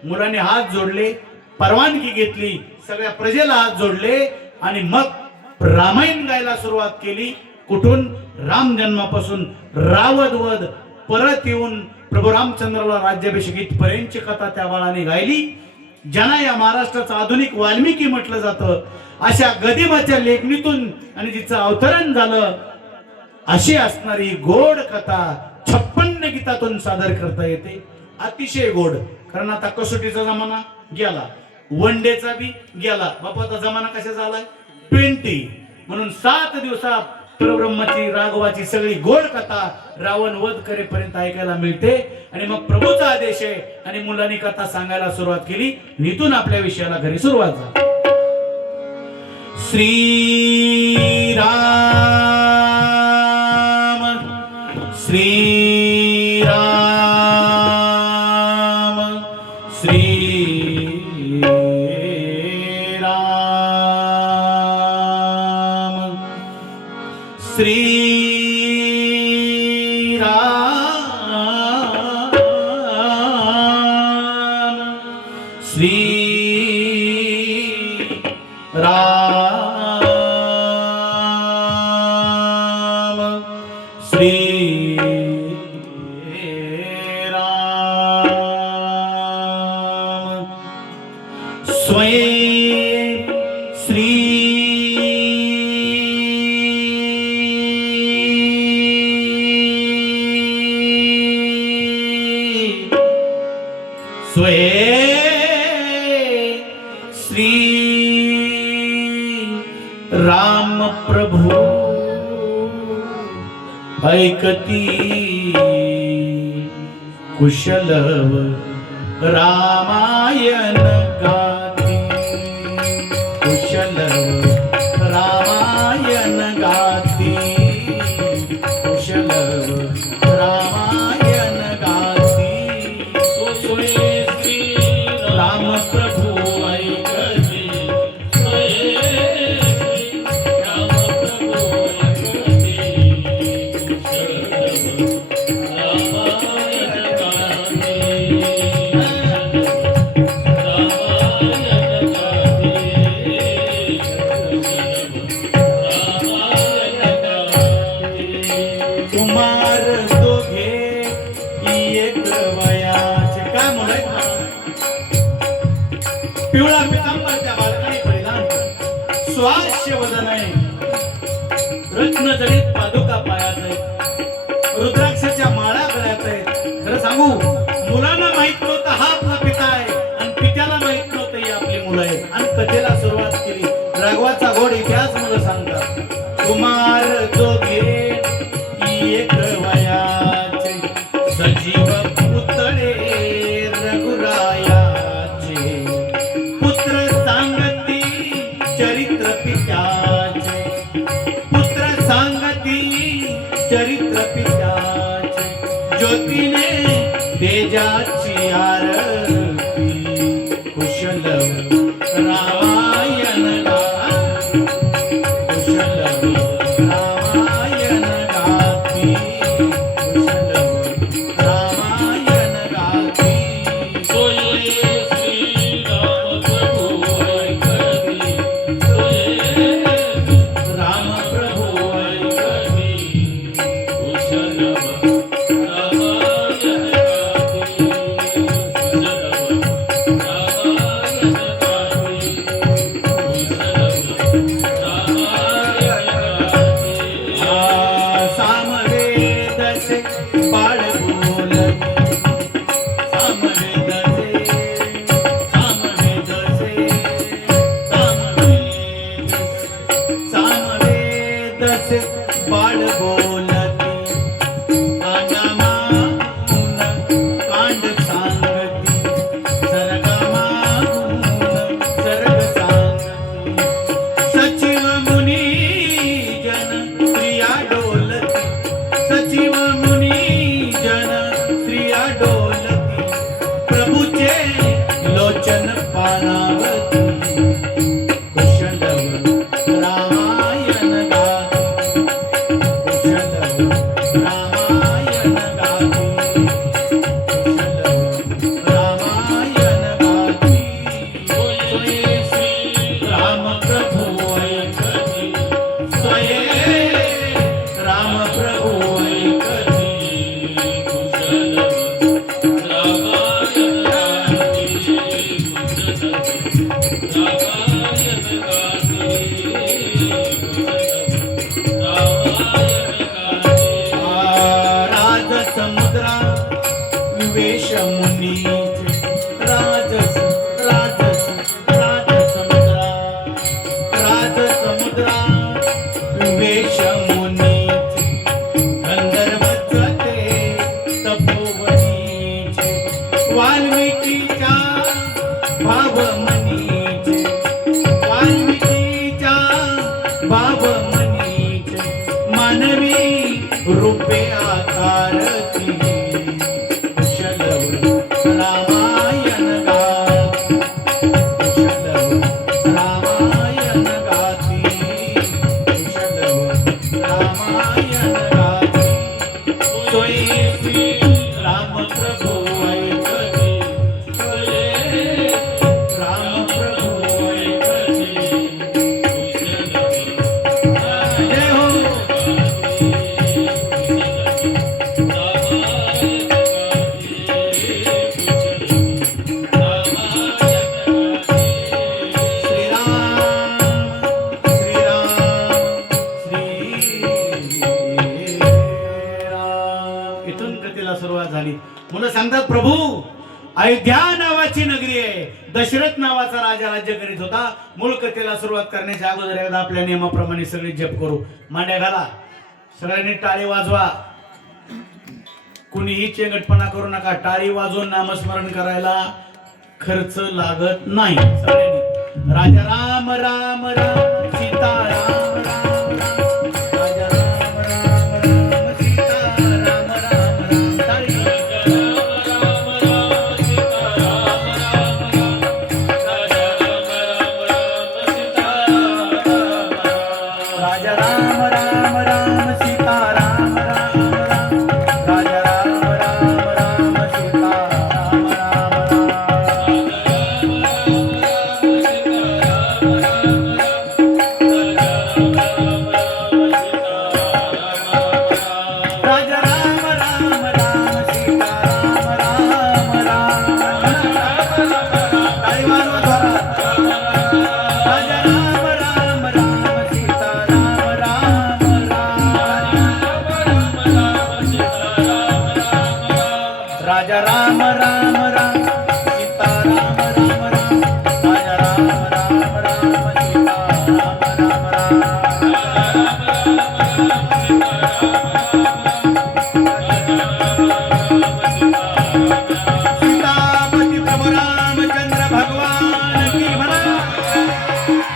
मुलांनी हात जोडले, परवानगी घेतली, सगळ्या प्रजेला हात जोडले, आणि मग रामायण गायला सुरुवात केली. कुठून? राम जन्मापासून रावधवध परत येऊन प्रभू रामचंद्राला राज्याभिषेक इथपर्यंतची कथा त्या बाळाने गायली. ज्यांना या महाराष्ट्राचा आधुनिक वाल्मिकी म्हटलं जातं, अशा गदिमाच्या लेखणीतून आणि जिचं अवतरण झालं, अशी असणारी गोड कथा 56 गीतातून सादर करता येते. अतिशय गोड, कारण आता कसोटीचा जमाना गेला, वन डेचा बी गेला, बापाचा जमाना कशा झालाय 20. म्हणून 7 दिवसात परब्रह्माची राघवाची सगळी गोड कथा रावण वध करेपर्यंत ऐकायला मिळते. आणि मग प्रभूचा आदेश आहे, आणि मुलांनी कथा सांगायला सुरुवात केली. इथून आपल्या विषयाला घरी सुरुवात झाली. श्री राम श्री राम श्री राम श्री राम श्री राम श्री राम स्वयं श्री श्री राम प्रभु ऐकती कुशलव रामायण गाती कुशलव रामायण गाती कुशलव रामायण गाती श्री राम प्रभु ऐकती कुमार दोघे एक वयाचे. काय म्हणाय पिवळा पितांबर त्या बालकाने परिधान, स्वास्य वदन आहे, रत्नजडित पादुका पायात आहेत, रुद्राक्षाच्या माळा गळ्यात आहेत. खरं सांगू, मुलांना माहित नव्हतं हा आपला पिता आहे, आणि पित्याला माहित नव्हतं ही आपली मुलं आहेत. आणि कथेला सुरुवात केली. राघवाचा गोड इतिहास मुलं सांगतात. कुमार दोघे एक वया मनीचे वाल्मिकीच्या बाब मनीचे मानवी रूपे आकारती कुशल रामायण गाती कुशल रामायण गाती कुशल रामायण गाती सोयी श्री राम प्रभु ऐकती राम प्रभु ऐकती जय हो इथून कथेला सुरुवात झाली. मुलं सांगतात प्रभू अयोध्या नावाची नगरी आहे, दशरथ नावाचा राजा राज्य करीत होता. मूळ कथेला सुरुवात करण्याच्या अगोदर एकदा आपल्या नियमाप्रमाणे सगळे जप करू. मांड्या घाला, सगळ्यांनी टाळी वाजवा, कुणीही चेंगटपणा करू नका. टाळी वाजवून नामस्मरण करायला खर्च लागत नाही. सगळ्यांनी राजा राम राम राम सीता राम राम राम राजा राम राम राम सीता राम राम राम टाळी राजा राम राम राम सीता राम राम राम राजा राम राम राम सीता राम राम राजा राम राम राम सीता राम राम राम टाळी वाजवा जोरात. राजा राम राम राम सीता राम राम राजा राम राम राम सीता राम राम राम राजा राम राम राम सीता राम राम सीतापति प्रभु रामचंद्र भगवान की म्हणा.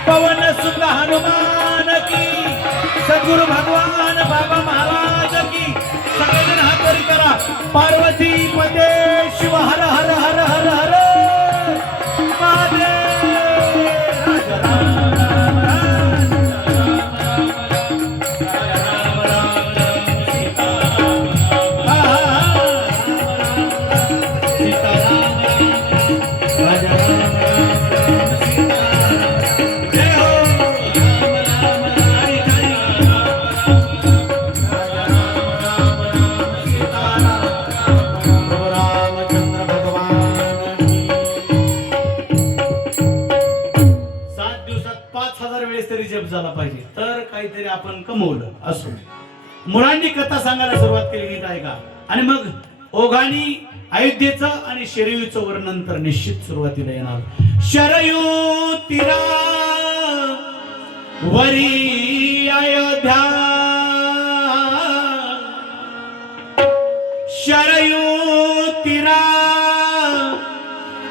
पवन सुत हनुमान की, सद्गुरु भगवान बाबा महाराज की. सगळेजण हात वर करा. पार्वती पते शिव हर हर हर हर हर महादेव. राजा राम राम राम राम राम राम सीता सीता राम राजा राम राम राम सीता जय हो राम राम हरी हरी राजा राम राम राम सीता राम प्रभु रामचंद्र भगवान की. 7 दिवसात 5000 वेळेस तरी जप झाला पाहिजे, तर काहीतरी आपण कमवलं असो. मुलांनी कथा सांगायला सुरुवात केली, नीट ऐका. आणि मग ओघानी अयोध्येचं आणि शरयूचं वर्णन तर निश्चित सुरुवातीला येणार. शरयू तीरा वरी अयोध्या, शरयू तीरा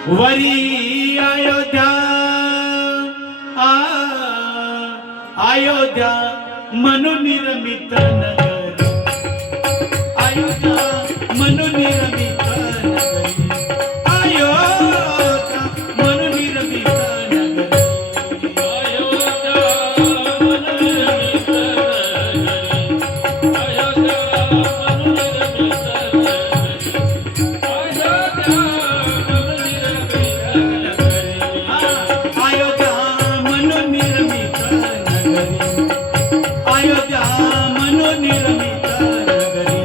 वरी अयोध्या. अयोध्या म्हणून निर्मित नगर, अयोध्या म्हणून निर्मित नगरी, अयोध्या म्हणून निर्मित नगरी, अयोध्या म्हणून निर्मित नगरी, अयोध्या म्हणून निर्मित नगरी, अयोध्या म्हणून निर्मित नगरी, अयोध्या म्हणून निर्मित नगरी, अयोध्या म्हणून निर्मित नगरी.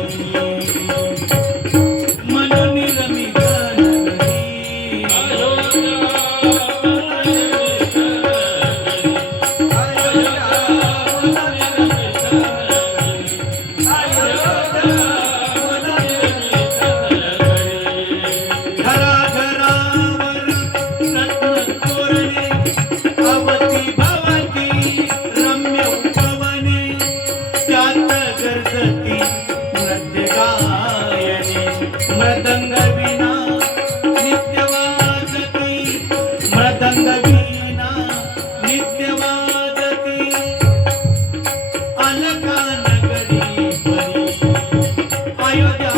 रंगवीणा नित्य वाजती अलका नगरी परी अयोध्या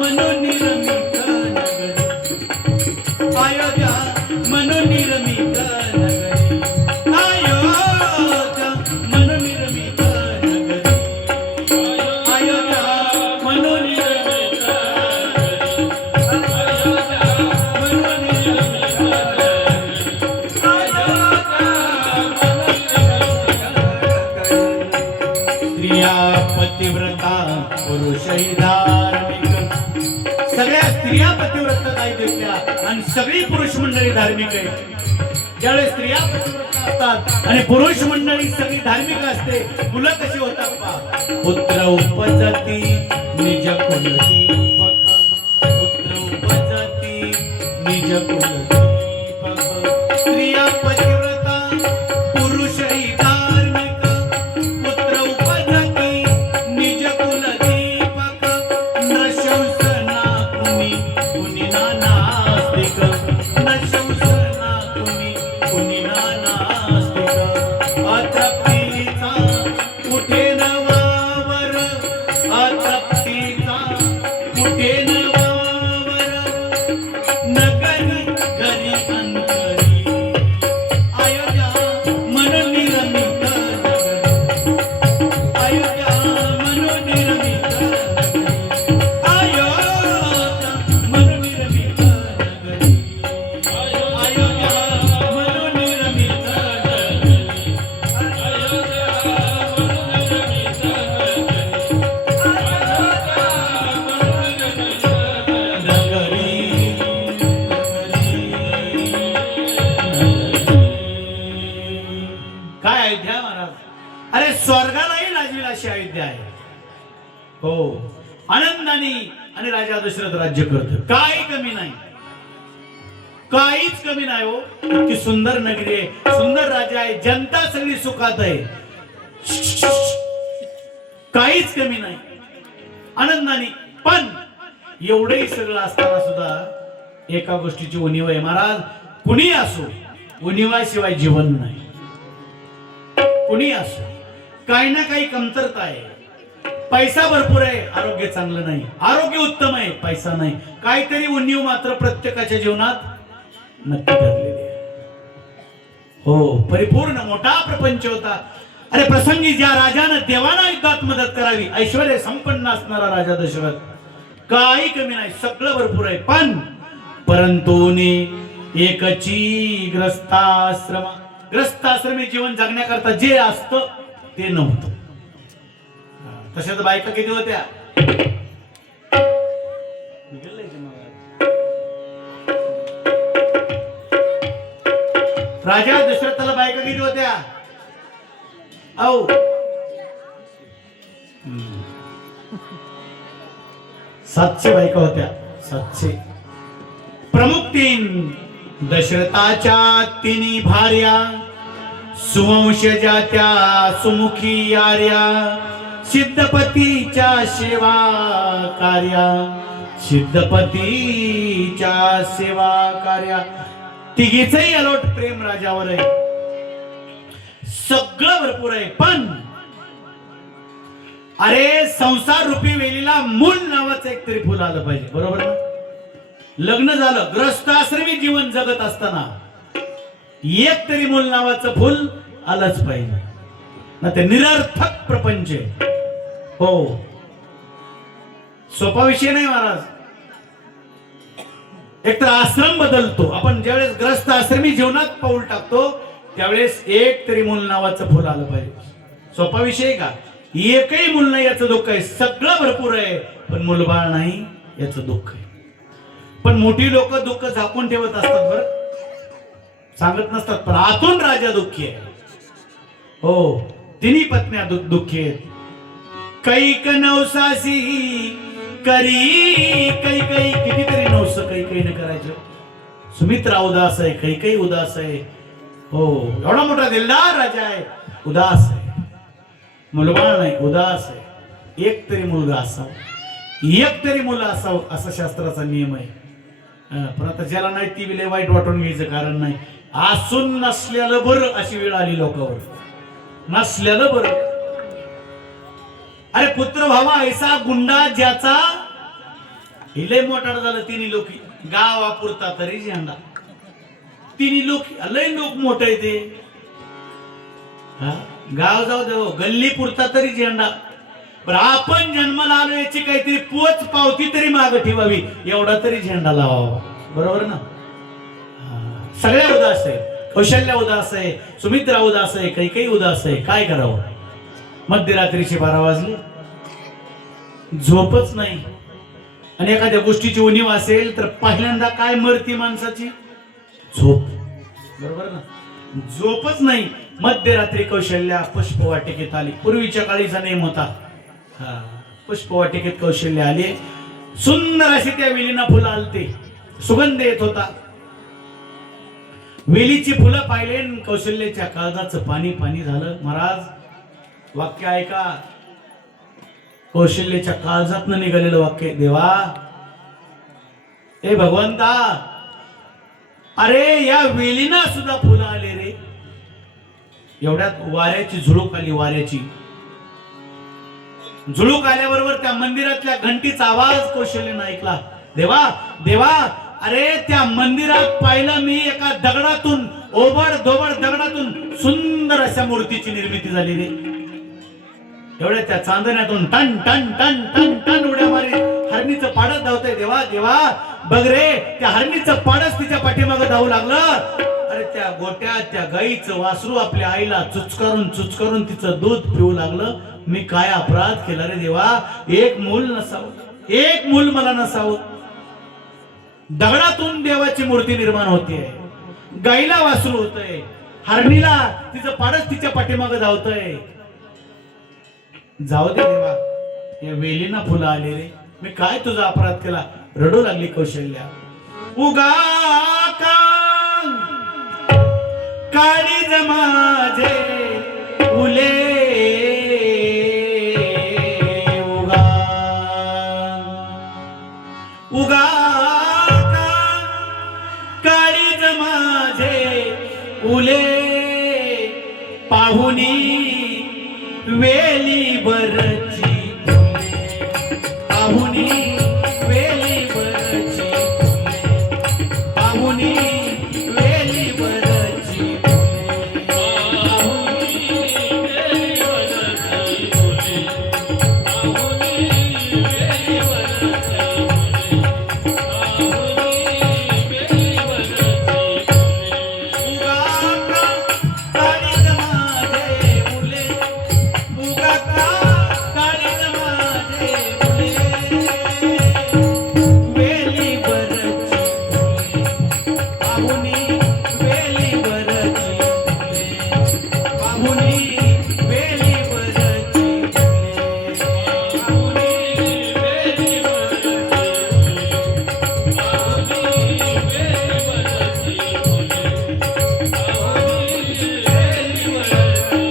मनोनिर्मित नगरी अयोध्या मनोनिर्मित नगरी अयोध्या मनोनिर्मित नगरी अयोध्या मनोनिर्मित स्त्रिया पतिव्रता पुरुषही धार्मिक सगळ्या स्त्रिया पतिव्रता काही देखल्या आणि सगळी पुरुष मंडळी धार्मिक आहे ज्यावेळेस स्त्रिया पतिव्रता असतात आणि पुरुष मंडळी सगळी धार्मिक असते मुलं कशी होतात पहा पुत्र उपजती निज कुलदीपक पुत्र उपजती निज कुलदीपक स्त्रिया पतिव्रता पुरुषही धार्मिक पुत्र उपजती निज कुलदीपक नृशंसना कुणी कुणी नास्तिक नृशंसना कुणी नास्तिक अतृप्तीचा कुठे न वावर अतृप्तीचा कुठे न वावर नगरी घरी अंतरी अयोध्या मनोनिर्मित नगरी अयोध्या मनोनिर्मित नगरी अयोध्या मनोनिर्मित नगरी अयोध्या मनोनिर्मित नगरी काय अयोध्या महाराज अरे स्वर्गालाही लाजवेल अशी अयोध्या आहे हो आनंदाने आणि राजा दशरथ राज्य करतो काही कमी नाही काहीच कमी नाही हो इतकी सुंदर नगरी आहे सुंदर राजा आहे जनता सगळी सुखात आहे काहीच कमी नाही आनंदाने पण एवढंही सगळं असताना सुद्धा एका गोष्टीची उणीव आहे महाराज कुणी असो उणीवाशिवाय जीवन नाही कुणी असो काही ना काही कमतरता आहे पैसा भरपूर आहे आरोग्य चांगलं नाही आरोग्य उत्तम आहे पैसा नाही काहीतरी उणीव मात्र प्रत्येकाच्या जीवनात नक्की ठरलेली आहे हो परिपूर्ण मोठा प्रपंच होता अरे प्रसंगी ज्या राजानं देवाना युद्धात मदत करावी ऐश्वर्य संपन्न असणारा राजा दशरथ काही कमी नाही सगळं भरपूर आहे पण परंतु एकची ग्रस्ताश्रमी जीवन जगण्याकरता जे असतं ते नव्हतं तशाच बायका किती होत्या राजा दशरथाला बायका किती होत्या औ 700 बायका होत्या 700 प्रमुख 3 दशरथाच्या 3 भार्या सुवंशजा त्या सुमुखी आर्या सिद्धपतीच्या सेवा कार्या सिद्धपतीच्या सेवा कार्या तिघीचंही अलोट प्रेम राजावर आहे सगळं भरपूर आहे पण अरे संसार रूपी वेलीला मूल नावाचं एक तरी फुल आलं पाहिजे बरोबर ना लग्न झालं ग्रस्ताश्रमी जीवन जगत असताना एक तरी मूल नावाचं फुल आलंच पाहिजे ना ते निरर्थक प्रपंच आहे हो सोपा विषय नाही महाराज एक तर आश्रम बदलतो आपण ज्यावेळेस ग्रस्त आश्रमी जीवनात पाऊल टाकतो त्यावेळेस एक तरी मूल नावाचं फुल आलं पाहिजे सोपा विषय का एकही मूल नाही याचं दुःख आहे सगळं भरपूर आहे पण मूलबाळ नाही याचं दुःख आहे पण मोठी लोक दुःख झाकून ठेवत असतात बरं सांगत नसतात पण आतून राजा दुःखी आहे हो 3 पत्न्या दुःखी आहेत कैक नवसासी करी काही कितीतरी नवस काही न करायचं सुमित्रा उदास आहे काही उदास आहे हो एवढा मोठा दिलदार राजा आहे उदास आहे मुलबाळ नाही उदास आहे एक तरी मुलगा असावा एक तरी मुलं असावं असा शास्त्राचा नियम आहे पण आता ज्याला नाही ती विले वाईट वाटून घ्यायचं कारण नाही असून नसल्यानं बरं अशी वेळ आली लोकांवर. नसल्यानं बरं. अरे पुत्र व्हावा ऐसा गुंडा ज्याचा हिले मोठार झालं तिन्ही लोकी गावापुरता तरी झेंडा. तिन्ही लोक लय लोक मोठे आहे ते. गाव जाऊ दे गल्ली पुरता तरी झेंडा. पण आपण जन्माला आलो याची काहीतरी पोच पावती तरी मागे ठेवावी एवढा तरी झेंडा लावावा. बरोबर ना. सगळ्या उदास आहे. कौशल्या उदास आहे, सुमित्रा उदास आहे, काही उदास आहे. काय करावं. मध्यरात्रीचे 12 वाजले, झोपच नाही. आणि एखाद्या गोष्टीची उणीव असेल तर पहिल्यांदा काय मरती माणसाची? झोप. बरोबर ना. झोपच नाही. मध्यरात्री कौशल्या पुष्पवाटिकेत आली. पूर्वीच्या काळीचा नेम होता. पुष्पवाटिकेत कौशल्य आले. सुंदर अशी त्या वेलीना फुलं आलते, सुगंध येत होता. वेलीची फुलं पाहिले, कौशल्याच्या काळजाचं पाणी पाणी झालं. महाराज वाक्य ऐका. कौशल्याच्या काळजातनं निघालेलं वाक्य. देवा हे भगवंता, अरे या वेलीना सुद्धा फुलं आले रे. एवढ्यात वाऱ्याची झुळूक आली. वाऱ्याची झुळूक आल्याबरोबर त्या मंदिरातल्या घंटीचा आवाज कौशल्याने ऐकला. देवा देवा, अरे त्या मंदिरात पाहिलं मी एका दगडातून, ओबड दोबड दगडातून सुंदर अशा मूर्तीची निर्मिती झाली रे. एवढ्या त्या चांदण्यातून टन टन टन टन टन उड्या मारी हरणीचं पाडच धावतंय. देवा देवा बघ रे, त्या हरणीचं पाडच तिच्या पाठीमागं धावू लागलं. अरे त्या गोट्या, त्या गाईचं वासरू आपल्या आईला चुचकारून तिचं दूध पिऊ लागलं. मी काय अपराध केला रे देवा. एक मूल नसावं, एक मूल मला नसावं. दगडातून देवाची मूर्ती निर्माण होतीये, गाईला वासरू होतंय, हरणीला तिचं पाडच तिच्या पाठीमागं धावतंय. जाऊ दे देवा, या वेलीना फुलं आले रे. मी काय तुझा अपराध केला. रडू लागली कौशल्या. उगा काळी माझे उले, उगा उगा काळी माझे उले, पाहुनी वेली बरची फुले, पाहुनी वेली बरची फुले, पाहुनी वेली बरची फुले, पाहुनी वेली बरची फुले, पाहुनी वेली बरची फुले, पाहुनी वेली बरची फुले. उगा काळी माझे उले, उगा काळी माझे उले, वेली बरची फुले, पाहुनी वेली बरची फुले, पाहुनी वेली बरची फुले, पाहुनी वेली बरची फुले, पाहुनी वेली बरची फुले, पाहुनी वेली बरची फुले.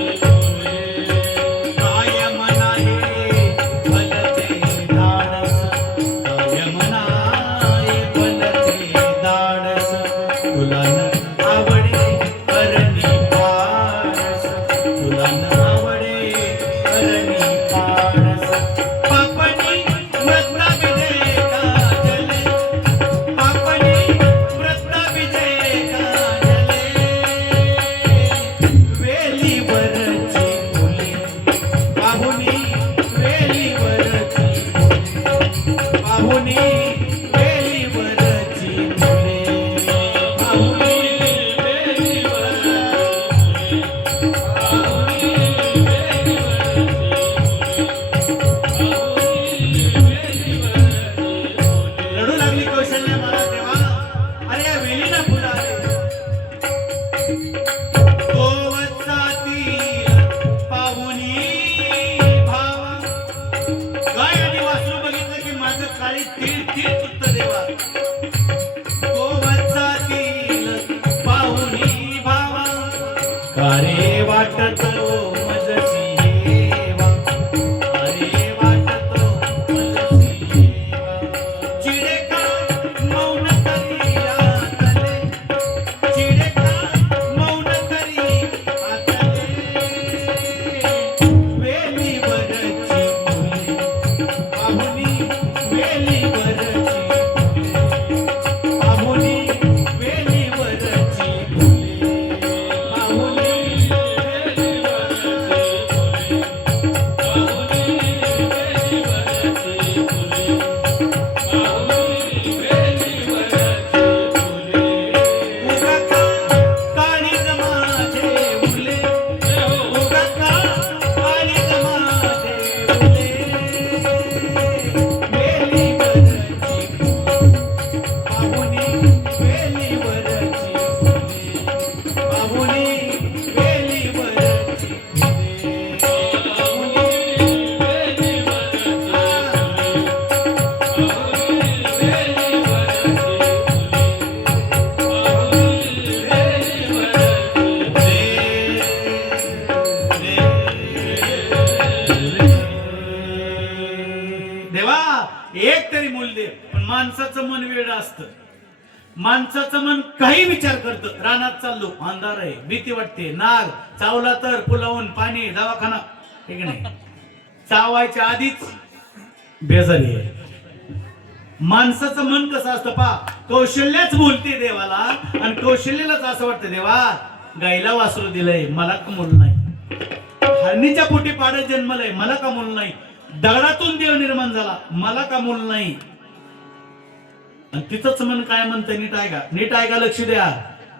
काय मना हे भलते धाडस, काय मना हे भलते धाडस, तुला न आवडे करणी पाडस, तुला न आवडे करणी पाडस. पापणी व्रत विजय काजले, पापणी व्रत विजय काजले, वेली बरची फुले, पाहुनी वेली बरची फुले, पाहुनी वेली बरची फुले, पाहुनी वेली बरची फुले, पाहुनी वेली बरची फुले. रडू लागली कौशल्या. मला देवा, अरे या वेलीना फुलं आले. पाहुनी भावा, गाय आणि वासरू बघितलं की माझं काळी तीळ तीळ तुटतं देवा. गोवत्सातील पाहुनी भावा, कारे वाटतो मजसी हेवा, कारे वाटतो मजसी हेवा. चिडे का मौन करिया तले, चिडे का माणसाचं मन वेळ असतं. माणसाचं मन काही विचार करतं. रानात चाललो, अंधार आहे, भीती वाटते, नाग चावला तर पुलावून पाणी, दवाखाना, ठीक नाही. चावायच्या आधीच बेजारी आहे. माणसाचं मन कसं असतं पा, कौशल्याच बोलते देवाला आणि कौशल्यालाच असं वाटतं देवा गाईला वासरू दिलंय, मला का मूल नाही. हरणीच्या पोटी पाडत जन्मलंय, मला का मूल नाही. दगडातून देव निर्माण झाला, मला का मूल नाही. आणि तिथंच मन काय म्हणतं, नीट ऐका, नीट ऐका, लक्ष द्या.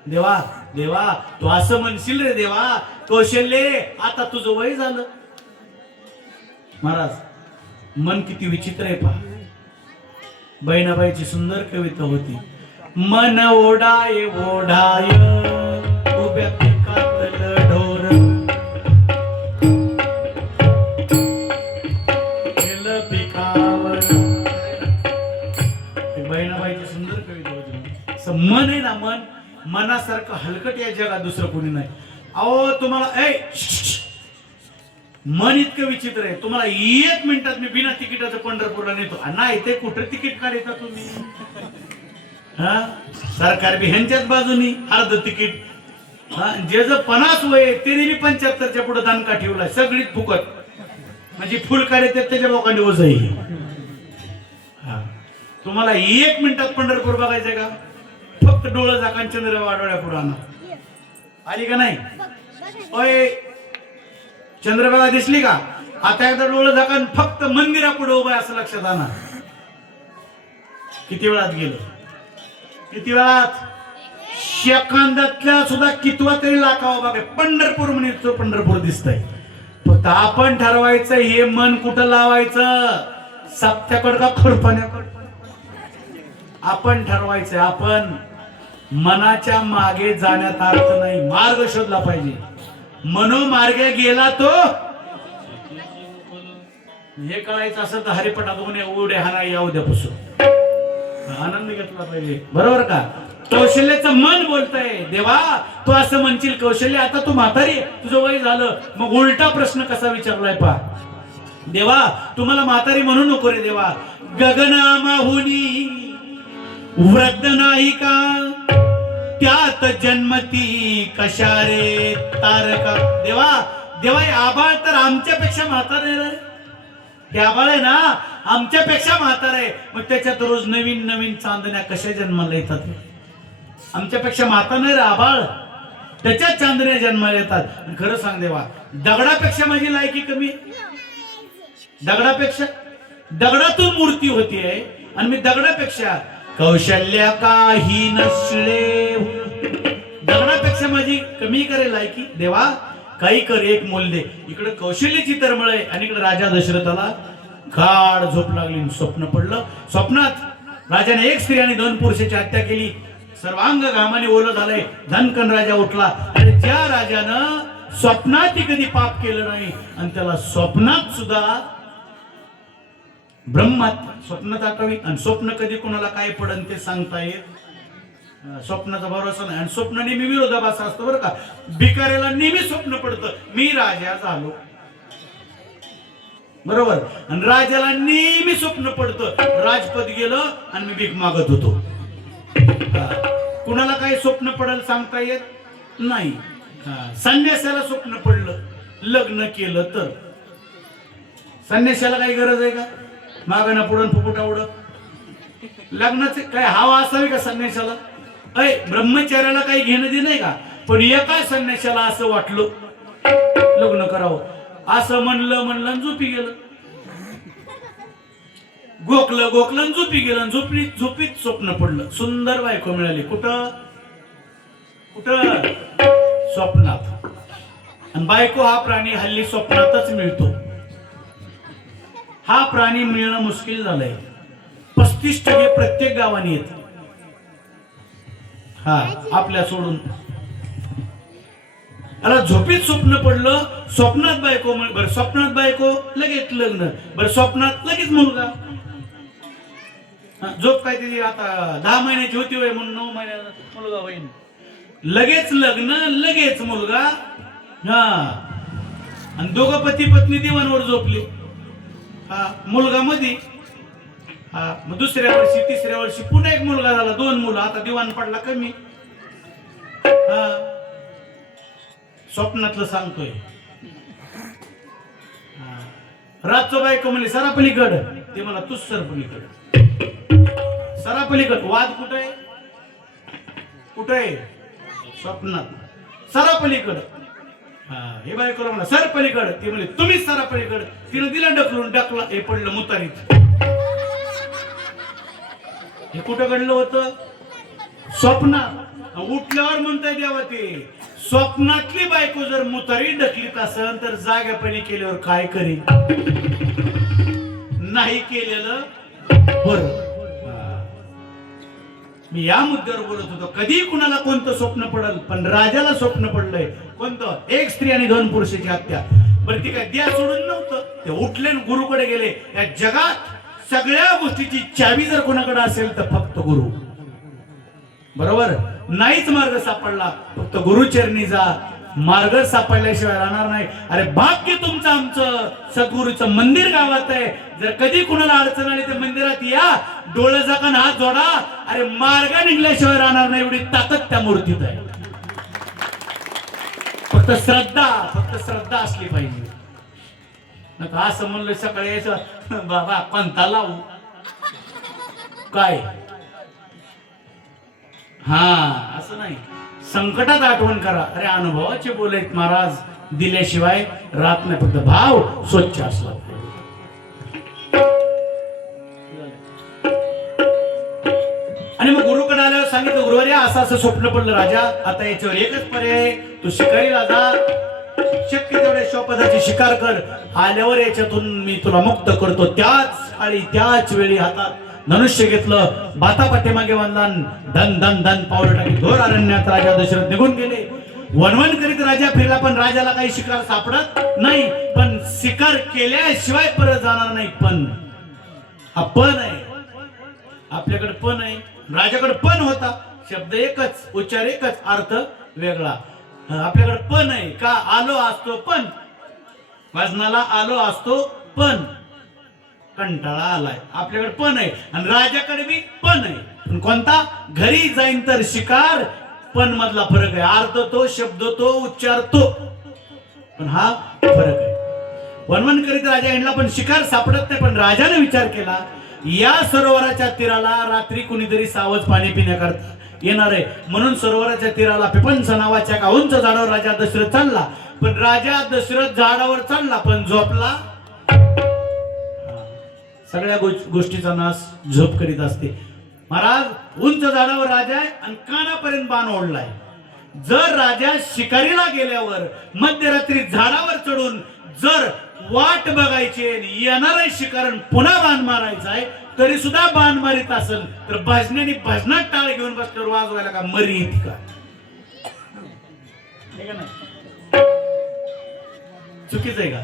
देवा देवा तू असं म्हणशील रे देवा, कौशल्य आता तुझं वय झालं. महाराज मन किती विचित्र आहे पहा. बहिणाबाईची सुंदर कविता होती. मन ओढाय ओढाय उभ्या पिकातलं ढोर, गेलं पिकावर. बहिणाबाईची सुंदर कविता होती. असं मन आहे ना, मन मनासारखं हलकट या जगात दुसरं कोणी नाही. अहो तुम्हाला मन इतकं विचित्र आहे. तुम्हाला 1 मिनिटात मी बिना तिकिटाचं पंढरपूरला नेतो. नाही ते कुठं तिकीट काढता तुम्ही? हा सरकार बी ह्यांच्याच बाजूनी अर्ध तिकीट. जे जर 50 वय त्याने मी 75च्या पुढे दानका ठेवलाय, सगळीच फुकट. म्हणजे फुल काढते त्याच्या लोकांनी ओझही. तुम्हाला 1 मिनिटात पंढरपूर बघायचंय का? फक्त डोळं झाका, चंद्र वाडोळ्या पुढे आणा. आली का नाही? ओय चंद्रबागा दिसली का? आता एकदा डोळं झाकून फक्त मंदिरापुढे उभा असं लक्षात आणा. किती वेळात गेलं? किती वेळात? सेकंदातल्या सुद्धा कितवा तरी लाखावा बघा. पंढरपूर म्हणजे पंढरपूर दिसतंय. फक्त आपण ठरवायचं हे मन कुठं लावायचं, सप्त्याकड का खुरपाण्याकड. आपण ठरवायचं. आपण मनाच्या मागे जाण्यात अर्थ नाही, मार्ग शोधला पाहिजे. मनोमार्गे गेला तो, हे कळायचं असेल तर हरिपटात उड्या हाना या उद्यापासून आनंद घेतला पाहिजे. बरोबर का? कौशल्याचं मन बोलतंय देवा तू असं म्हणशील कौशल्य आता तू म्हातारी, तुझं वय झालं. मग उलटा प्रश्न कसा विचारलाय पा, देवा तुम्हाला म्हातारी म्हणू नको रे देवा. गगनामाहुनी वृद्ध नाही का, त्यात जन्मती कशा रे तारका. देवा देवा आबाळ तर आमच्यापेक्षा म्हातारे रे. हे आबाळ आहे ना आमच्यापेक्षा म्हातार आहे. मग त्याच्यात रोज नवीन नवीन चांदण्या कशा जन्माला येतात? आमच्यापेक्षा म्हातार नाही रे आबाळ, त्याच्यात चांदण्या जन्माला येतात. खरं सांग देवा, दगडापेक्षा माझी लायकी कमी? दगडापेक्षा? दगडातून मूर्ती होतीये आणि मी दगडापेक्षा कौशल्य काही नसले, दगडापेक्षा माझी कमी करे लायकी? देवा काही कर, एक मोल दे. इकडे कौशल्याची तरमळ आहे आणि इकडे राजा दशरथाला गाढ झोप लागली. स्वप्न पडलं. स्वप्नात राजाने 1 स्त्री आणि 2 पुरुषाची हत्या केली. सर्वांग घामाने ओलं झालंय. धनकन राजा उठला. आणि ज्या राजानं स्वप्नात कधी पाप केलं नाही आणि त्याला स्वप्नात सुद्धा ब्रह्मात स्वप्नात आठवी. आणि स्वप्न कधी कोणाला काय पडन ते सांगता येत. स्वप्नाचा भरोसा नाही. आणि स्वप्न नेहमी विरोधाभास असतो बरं का. भिकाऱ्याला नेहमी स्वप्न पडतं मी राजा झालो, बरोबर. आणि राजाला नेहमी स्वप्न पडतं राजपद गेलं आणि मी भीक मागत होतो. कुणाला काही स्वप्न पडेल सांगता येत नाही. संन्यासाला स्वप्न पडलं लग्न केलं तर, संन्यासाला काही गरज आहे का मागणं पुढं फुफुटा उडत? लग्नाचे काय हवा असावी का संन्यासाला? ब्रह्मचार्याला काही घेणं दे नाही का? पण एका संन्यासाला असं वाटलं लग्न करावं, असं म्हणलं झोपी गेलं. गोकलं झोपी गेलं. झोपीत स्वप्न पडलं सुंदर बायको मिळाली. कुठं कुठं? स्वप्नात. आणि बायको हा प्राणी हल्ली स्वप्नातच मिळतो. हा प्राणी मिळणं मुश्किल झालंय. 35% प्रत्येक गावाने येत. हा आपल्या सोडून. अला झोपीत स्वप्न पडलं, स्वप्नात बायको. बरं स्वप्नात बायको लगेच लग्न, बरं स्वप्नात लगेच मुलगा. झोप काय तिची आता 10 महिन्याची होती होय म्हणून 9 महिन्याचा मुलगा होईल. लगेच लग्न लगेच मुलगा. हा आणि दोघं पती पत्नी दिवाणवर झोपली. हा मुलगा मध्ये हा मग दुसऱ्या वर्षी तिसऱ्या वर्षी पुन्हा एक मुलगा झाला, 2 मुलं, आता दिवाण पडला कमी. हा स्वप्नातलं सांगतोय. रातचं बायको म्हणली सरापलीकड, ते मला तूच सरपलीकड. सरापलीकड वाद कुठे कुठे? स्वप्नात. सरापलीकड. हे बायकोला म्हणा सरपलीकड, ती म्हणली तुम्हीच सरापलीकड. तिनं दिला ढकलून, टाकला, हे पडलं मुतारीत. हे कुठं घडलं होतं? स्वप्नात. उठल्यावर म्हणताय देवा ते स्वप्नातली बायको जर मुतारी ढकलीत असेल तर जाग्यापणी केल्यावर काय करील? नाही केलेलं बरं. मी या मुद्द्यावर बोलत होतो. कधी कुणाला कोणतं स्वप्न पडल, पण राजाला स्वप्न पडलंय कोणतं? 1 स्त्री आणि 2 पुरुषाची हत्या. बरं ती काय द्या सोडून नव्हतं, ते उठले गुरुकडे गेले. या जगात सगळ्या गोष्टीची चावी जर कोणाकडे असेल तर फक्त गुरु. बरोबर? नाहीच मार्ग सापडला, फक्त गुरुचरणी जा. मार्ग सापडल्याशिवाय राहणार नाही. अरे भाग्य तुमचं आमचं सद्गुरूचं मंदिर गावात आहे. जर कधी कुणाला अडचण आली तर मंदिरात या, डोळे झाकून हात जोडा. अरे मार्ग निघल्याशिवाय राहणार नाही, एवढी ताकद त्या मूर्तीत आहे. फक्त श्रद्धा असली पाहिजे. असं म्हणलं सकाळी यायचं बाबा पंथा लावू काय? हा असं नाही. संकटात आठवण करा. अरे अनुभवाचे बोलत महाराज दिल्याशिवाय राहत नाही. फक्त भाव स्वच्छ असला. आणि मग गुरुकडे आल्यावर सांगितलं गुरुवारी असं असं स्वप्न पडलं राजा. आता याच्यावर एकच पर्याय, तू शिकारीला जा, शक्य तेवढ्या शोपदाची शिकार कर. आल्यावर याच्यातून मी तुला मुक्त करतो. त्याच काळी त्याच वेळी हातात धनुष्य घेतलं, बाता पाठीमागे बांधला, धन धन धन पावलं टाकली. घोर अरण्यात राजा दशरथ निघून गेले. वनवन करीत राजा फिरला, पण राजाला काही शिकार सापडत नाही. पण शिकार केल्याशिवाय परत जाणार नाही. पण हा पण आहे आपल्याकडे, पण आहे राजाकडे. पण होता, शब्द एकच, उच्चार एकच, अर्थ वेगळा. आपल्याकडे पण आहे का? आलो असतो पण, वाजनाला आलो असतो पण, कंटाळा आलाय. आपल्याकडे पण आहे. आणि राजाकडे बी पण आहे. पण कोणता? घरी जाईन तर शिकार. पण मधला फरक आहे. अर्थ तो, शब्द तो, उच्चार तो, पण हा फरक आहे. वनवन करीत राजा यांना पण शिकार सापडत नाही. पण राजाने विचार केला, या सरोवराच्या तीराला रात्री कुणीतरी सावध पाणी पिण्याकरता येणार आहे. म्हणून सरोवराच्या तीराला पिपंच नावाच्या एका उंच झाडावर राजा दशरथ चालला. पण राजा दशरथ झाडावर चालला पण झोपला. सगळ्या गोष्टीचा नाश झोप करीत असते. महाराज उंच झाडावर राजा आहे आणि कानापर्यंत बाण ओढलाय. जर राजा शिकारीला गेल्यावर मध्यरात्री झाडावर चढून जर वाट बघायची, येणार शिकारण पुन्हा बाण मारायचा आहे, तरी सुद्धा बाण मारित असेल तर भजनाने भजनात टाळ घेऊन बसल्यावर वाजवायला का मरी येते का? चुकीचं आहे का?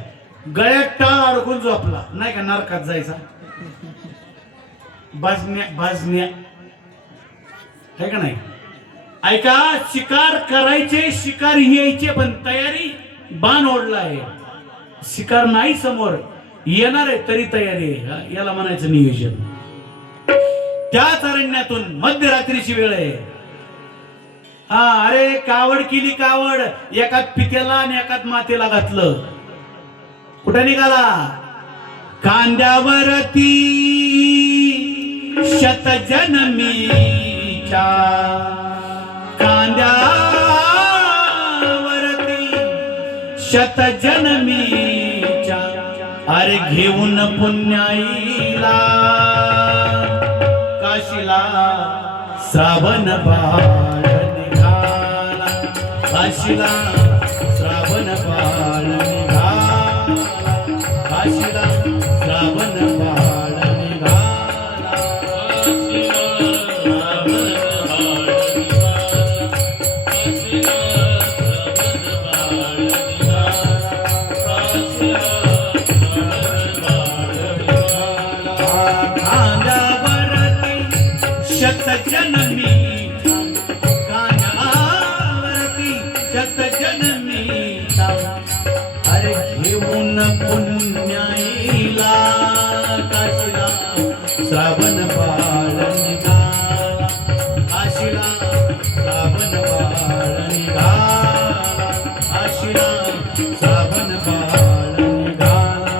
गळ्यात टाळ अडकून झोपला नाही का नरकात जायचा? भाजण्या आहे का नाही? ऐका, शिकार करायचे, शिकार यायचे, पण तयारी बाण ओढला आहे. शिकार नाही समोर, येणार आहे तरी तयारी आहे. याला म्हणायचं नियोजन. त्याच अरण्यातून मध्यरात्रीची वेळ आहे. अरे कावड केली, कावड एकात पित्याला आणि एकात मातेला घातलं. कुठे निघाला? कांद्यावरती शतजन्मीच्या, कांद्यावरती शतजन्मीच्या, अरे घेऊन पुण्याईला काशीला श्रावण बाळ निघाला, काशीला श्रावण बाळ निघाला, काशीला श्रावण बाळ निघाला, काशीला श्रावण बाळ निघाला, काशीला श्रावण बाळ निघाला. शतजन्मी, कांद्यावरती शतजन्मीचा, अरे घेऊन पुण्याईला काशीला श्रावण बाळ निघाला काशीला श्रावण बाळ निघाला काशीला श्रावण बाळ निघाला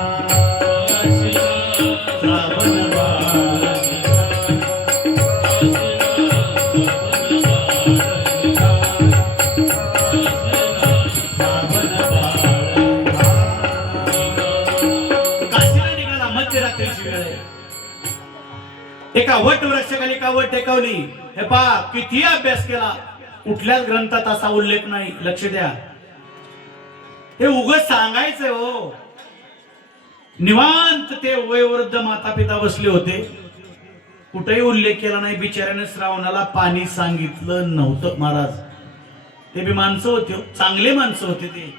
काशीला श्रावण बाळ एका वट वृक्षाखाली एका वट टेकवली. हे पहा किती अभ्यास केला कुठल्याच ग्रंथात असा उल्लेख नाही. लक्ष द्या, हे उगाच सांगायचंय हो. निवांत ते वयोवृद्ध माता पिता बसले होते, कुठेही उल्लेख केला नाही. बिचाऱ्याने श्रावणाला पाणी सांगितलं नव्हतं. महाराज ते बी माणसं होते, चांगले माणसं होते ते.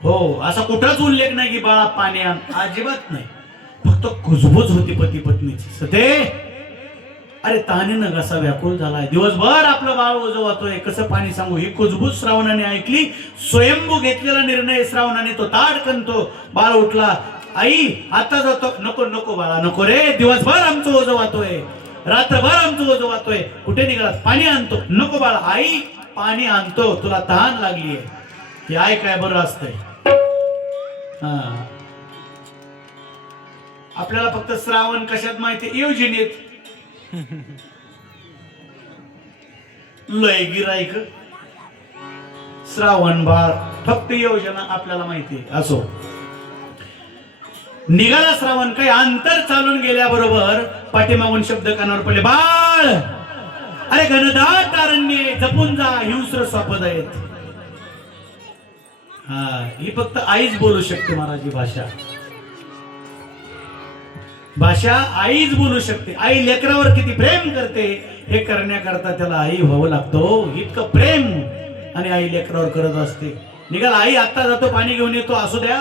हो, असा कुठलाच उल्लेख नाही की बाळा पाणी आण, अजिबात नाही. फक्त कुजबूज होती पती पत्नीची. सते अरे तानेनं घसा व्याकुळ झालाय, दिवसभर आपलं बाळ ओझवतोय, कसं पाणी सांगू. ही कुजबूज श्रावणाने ऐकली. स्वयंभू घेतलेला निर्णय श्रावणाने तो ताडकन तो बाळ उठला. आई आता जातो. नको नको बाळा नको रे, दिवसभर आमचं ओझवतोय, रात्रभर आमचं ओझवतोय, कुठे निघालास, पाणी आणतो. नको बाळा, आई पाणी आणतो, तुला तहान लागलीये. हे आई काय बरं असतंय. हा, आपल्याला फक्त श्रावण कशात माहिती, योजनेत. लय गिराईक श्रावण बाळ, फक्त योजना आपल्याला माहिती. असो, निघाला श्रावण. काही अंतर चालून गेल्याबरोबर पाठीमागून शब्द कानावर पडले, बाळ अरे घनदाट अरण्ये जपून जा, हिंस्र स्वापद आहेत. हा, ही फक्त आईच बोलू शकते महाराज. ही भाषा आईच बोलू शकते. आई लेकरावर किती प्रेम करते हे करण्याकरता त्याला आई व्हावं लागतो. इतकं प्रेम आणि आई लेकरावर करत असते. निघाला, आई आता जातो, पाणी घेऊन येतो. असू द्या.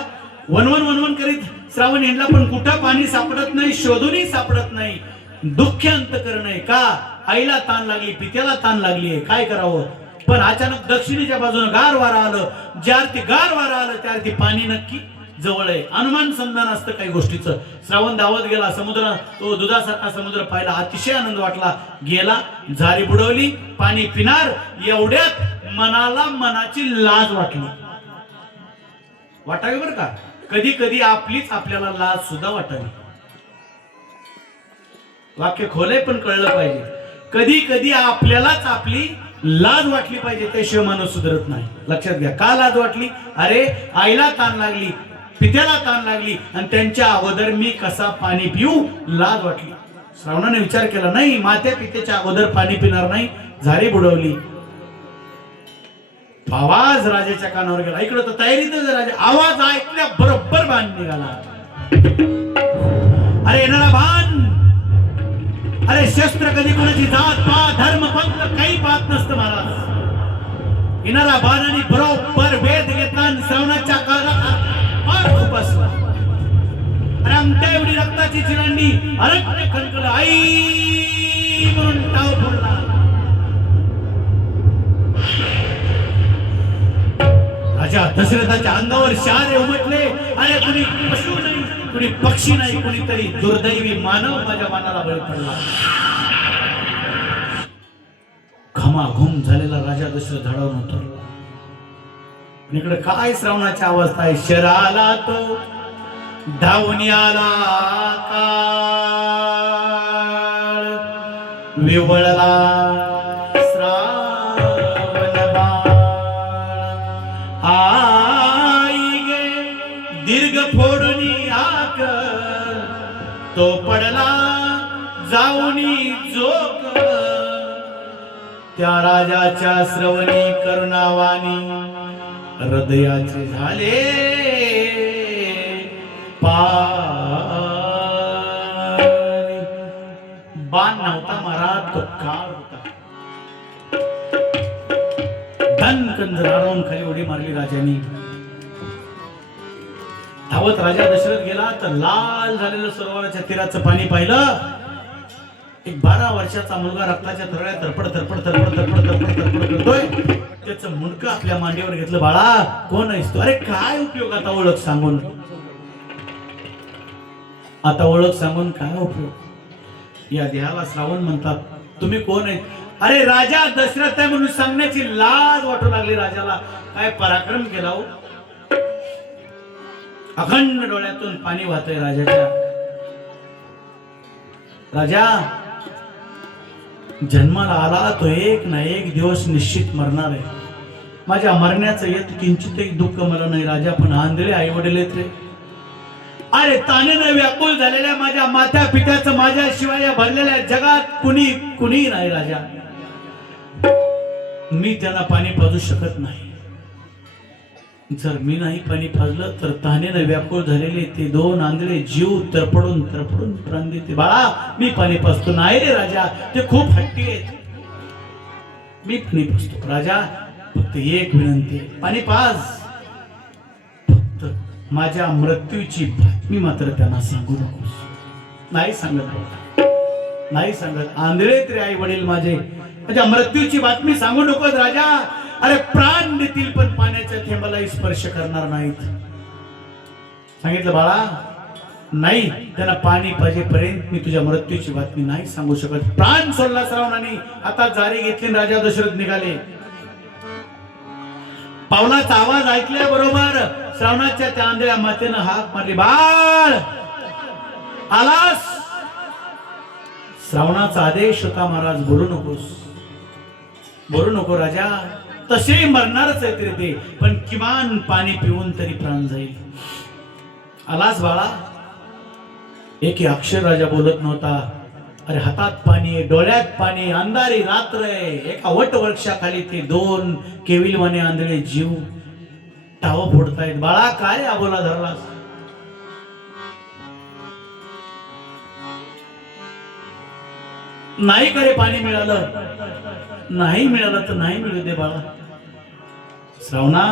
वनवन वनवन करीत श्रावण हिंडला, पण कुठं पाणी सापडत नाही, शोधूनही सापडत नाही. दुःख अंत करणं का, आईला ताण लागली, पित्याला ताण लागली, काय करावं. पण अचानक दक्षिणेच्या बाजूने गार वारा आलं. ज्या अर्थी गार वारा आलं त्या अर्थी पाणी नक्की जवळ आहे. अनुमान संधान असतं काही गोष्टीचं. श्रावण धावत गेला, समुद्र तो दुधासारखा समुद्र पाहिला, अतिशय आनंद वाटला. गेला, झारी बुडवली, पाणी पिणार. एवढ्यात मनाला मनाची लाज वाटावी बरं का. कधी कधी आपलीच आपल्याला लाज सुद्धा वाटावी. वाक्य खोले पण कळलं पाहिजे. कधी कधी आपल्यालाच आपली लाज वाटली पाहिजे, त्याशिवाय माणूस सुधरत नाही. लक्षात घ्या, का लाज वाटली. अरे आईला ताण लागली, पित्याला ताण लागली, आणि त्यांच्या अगोदर मी कसा पाणी पिऊ, लाज वाटली. श्रावणाने विचार केला, नाही मात्या पित्याच्या अगोदर पाणी पिणार नाही. झारी बुडवली. आवाज राजाच्या कानावर गेला. इकडे तर तयारीतच राजा. आवाज ऐकल्या बरोबर बाण निघाला. अरे येणारा बाण, अरे शस्त्र कधी कोणाची जात पात धर्म पंथ काही पाहत नसतं महाराज. येणारा बाण आणि बरोबर वेद घेतला, श्रावणाच्या काळात फार खूप असला. अरे आमच्या एवढी रक्ताची चिरंडी अरण्य खणखण आई म्हणून टाव फोडला. राजा दशरथाच्या अंगावर शारे उमटले. अरे कुणी पशु नाही, कुणी पक्षी नाही, कुणीतरी दुर्दैवी मानव माझ्या बाणाला बळी पडला. घमाघूम झालेला राजा दशरथ झाडावरून उतरला. इकडे काय श्रावणाची अवस्था आहे. शराला तो धावून आला काळ, विवळला श्रावण बाळ. आई गे दीर्घ फोडून आक, तो पडला जाऊनी जोक. त्या राजाच्या श्रवणी करुणावाणी हृदयाचे झाले पाणी. बाण नव्हता महाराज, तो काळ होता. धनकन झाडावरून खाली उडी मारली राजाने. धावत राजा दशरथ गेला तर लाल झालेलं सरोवराच्या तीराचं पाणी पाहिलं. एक 12 वर्षाचा मुलगा रक्ताच्या थरळ्या तरपड तरपड तरपड तरपड तरपड तरपड करतोय. त्याचं मुंडकं आपल्या मांडीवर घेतलं. बाळा कोण आहेस तू. अरे काय उपयोग आता ओळख सांगून. आता ओळख सांगून काय उपयोग? या देहाला श्रावण म्हणतात. तुम्ही कोण आहेत? अरे राजा दशरथ आहे म्हणून सांगण्याची लाज वाटू लागली राजाला. काय पराक्रम केला हो. अखंड डोळ्यातून पाणी वाहतंय राजाच्या. राजा जन्माला आला तो एक ना एक दिवस निश्चित मरणार आहे. माझ्या मरण्याचं येत किंचितही दुःख मला नाही राजा, पण आंधळे आई वडील आहेत रे. अरे तानेनं व्याकुळ झालेल्या माझ्या मात्या पित्याचं माझ्याशिवाय या भरलेल्या जगात कुणी नाही राजा. मी त्यांना पाणी पाजू शकत नाही. जर मी नाही पाणी पाजलं तर तानेनं व्याकुळ झालेले ते दोन आंधळे जीव तरपडून प्राण देते. बाळा मी पाणी पाजतो. नाही रे राजा, ते खूप हट्टी आहेत. मी पाणी पाजतो राजा, फक्त एक विनंती, पाणी पाज. फक्त माझ्या मृत्यूची बातमी मात्र त्यांना सांगू नकोस. नाही सांगत, नाही सांगत. आंधळे तरी आई वडील माझ्या मृत्यूची बातमी सांगू नकोस राजा. अरे प्राण देतील पण पाण्याच्या थेंबालाही स्पर्श करणार नाहीत. सांगितलं बाळा, नाही त्यांना पाणी पाहिजेपर्यंत मी तुझ्या मृत्यूची बातमी नाही सांगू शकत. प्राण सोडला श्रावणाने. आता जारी घेतली. राजा दशरथ निघाले. पावलाचा आवाज ऐकल्याबरोबर श्रावणाच्या त्या आंधळ्या मातेनं हाक मारली. बाळ आलास? श्रावणाचा आदेश होता महाराज, बोलू नकोस, बोलू नको राजा. तसे मरणारच आहे तरी ते, पण किमान पाणी पिऊन तरी प्राण जाईल. आलास बाळा? एक अक्षर राजा बोलत नव्हता. अरे हातात पाणी, डोळ्यात पाणी, अंधारी रात्र आहे. एका वट वृक्षाखाली ते दोन केविलवाने आंधळे जीव टाव फोडतायत. बाळा काय आबोला धरलास? नाही करे पाणी मिळालं, नाही मिळालं तर नाही मिळू दे बाळा. श्रावणा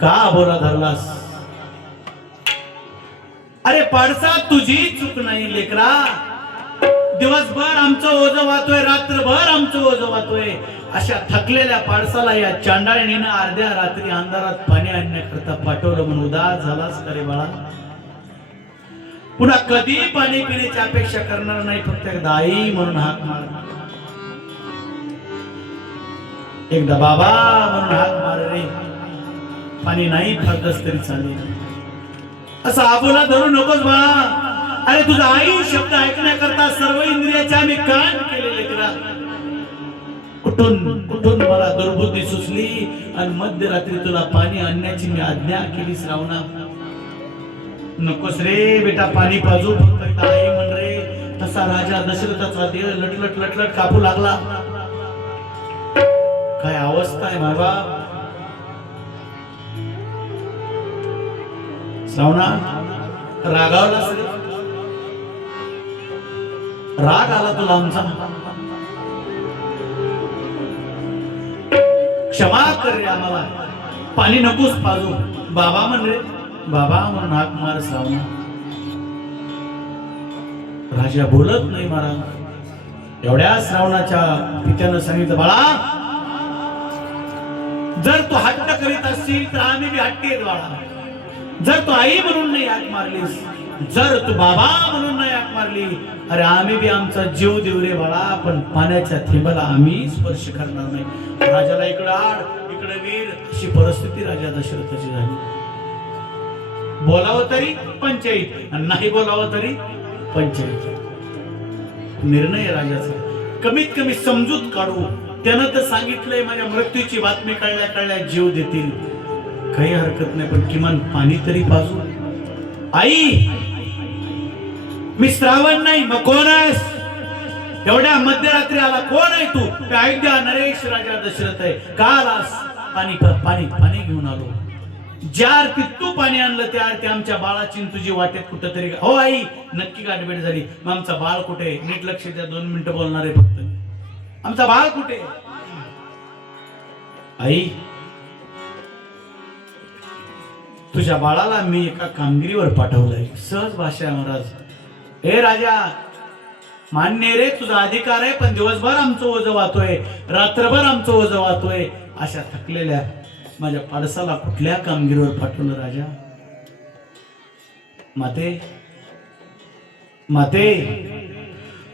का आबोला धरलास? अरे पाडसा तुझी चूक नाही लेकरा. दिवसभर आमचं ओझं वाहतोय, रात्रभर आमचं ओझं वाहतोय. अशा थकलेल्या पाडसाला या चांडाळणीनं अर्ध्या रात्री अंधारात पाणी आणण्याकरता पाठवलं म्हणून उदास झालास का रे बाळा? पुन्हा कधी पाणी पिण्याची अपेक्षा करणार नाही. फक्त एकदा आई म्हणून हाक मार, एकदा बाबा म्हणून हाक मार रे. पाणी नाही पाजलंस तरी चालेल. असं आबोला धरू नकोस बाळा. अरे तुझा आई शब्द ऐकण्याकरता सर्व इंद्रियाच्या मी कान केलेले तुला. कुठून कुठून मला दुर्बुद्धी सुचली आणि मध्यरात्री तुला पाणी आणण्याची मी आज्ञा केली. श्रावणा नकोस रे बेटा पाणी पाजू, फक्त आई म्हण रे. तसा राजा दशरथाचा देह लटलट लटलट कापू लागला. काय अवस्था आहे बाबा. श्रावणा रागावला, राग आला तुला आमचा. क्षमा कर रे आम्हाला. पाणी नकोस पाजू. बाबा म्हण रे, बाबा म्हणून हाक मार. श्रावणा राजा बोलत नाही महाराज. एवढ्या श्रावणाच्या पित्यानं सांगितलं बाळा, जर तू हट्ट करीत असशील तर आम्ही बी हट्टी आहेत बाळा. जर तू आई म्हणून नाही हाक मारलीस, जर तू बाबा म्हणून नाही हाक मारली, अरे आम्ही बी आमचा जीव देऊ रे बाळा, पण पाण्याच्या थेंबाला आम्ही स्पर्श करणार नाही. राजाला इकडे आड इकडे वीर अशी परिस्थिती राजा दशरथाची झाली. बोलावं तरी पंचायत आणि नाही बोलावं तरी पंचायत. निर्णय राजाचा. कमीत कमी समजूत काढू. त्यानं तर सांगितलंय माझ्या मृत्यूची बातमी कळल्या कळल्या जीव देतील, काही हरकत नाही, पण किमान पाणी तरी पाजू. आई मी श्रावण नाही, मग कोण आहेस? एवढ्या मध्यरात्री आला, कोण आहे तू? अयोध्या नरेश राजा दशरथ आहे. का आलास? पाणी पाणी पाणी घेऊन आलो. ज्या आरती तू पाणी आणलं त्या आरती आमच्या बाळाची तुझी वाटेत कुठंतरी. हो आई नक्की गाठभेट झाली. मग आमचा बाळ कुठे? नीट लक्ष द्या, 2 मिनिटं बोलणार आहे फक्त. आमचा बाळ कुठे? आई तुझ्या बाळाला मी एका कामगिरीवर पाठवलंय. सहज भाषा महाराज. हे राजा मान्य रे, तुझा अधिकार आहे, पण दिवसभर आमचं ओझं वाहतोय, रात्रभर आमचं ओझं वाहतोय. अशा थकलेल्या माझ्या पाडसाला कुठल्या कामगिरीवर पाठवलं राजा? माते माते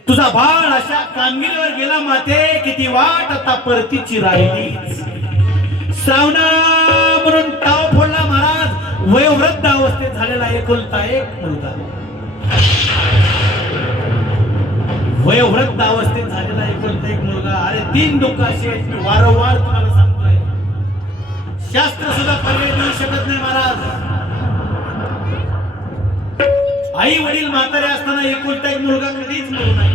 तुझा बाळ अशा कामगिरीवर गेला माते, किती वाट आता परतीची राहिली. श्रावणा म्हणून टाव फोडला महाराज. वयोवृद्ध अवस्थेत झालेला एकुलता एक मुलगा, वयोवृद्ध अवस्थेत झालेला एकुलता एक मुलगा. अरे 3 दुःख अशी आहेत, मी वारंवार तुम्हाला सांगतोय. शास्त्र सुद्धा पर्याय देऊ शकत नाही महाराज. आई वडील म्हातारे असताना एकुलता एक मुलगा कधीच मरू नाही.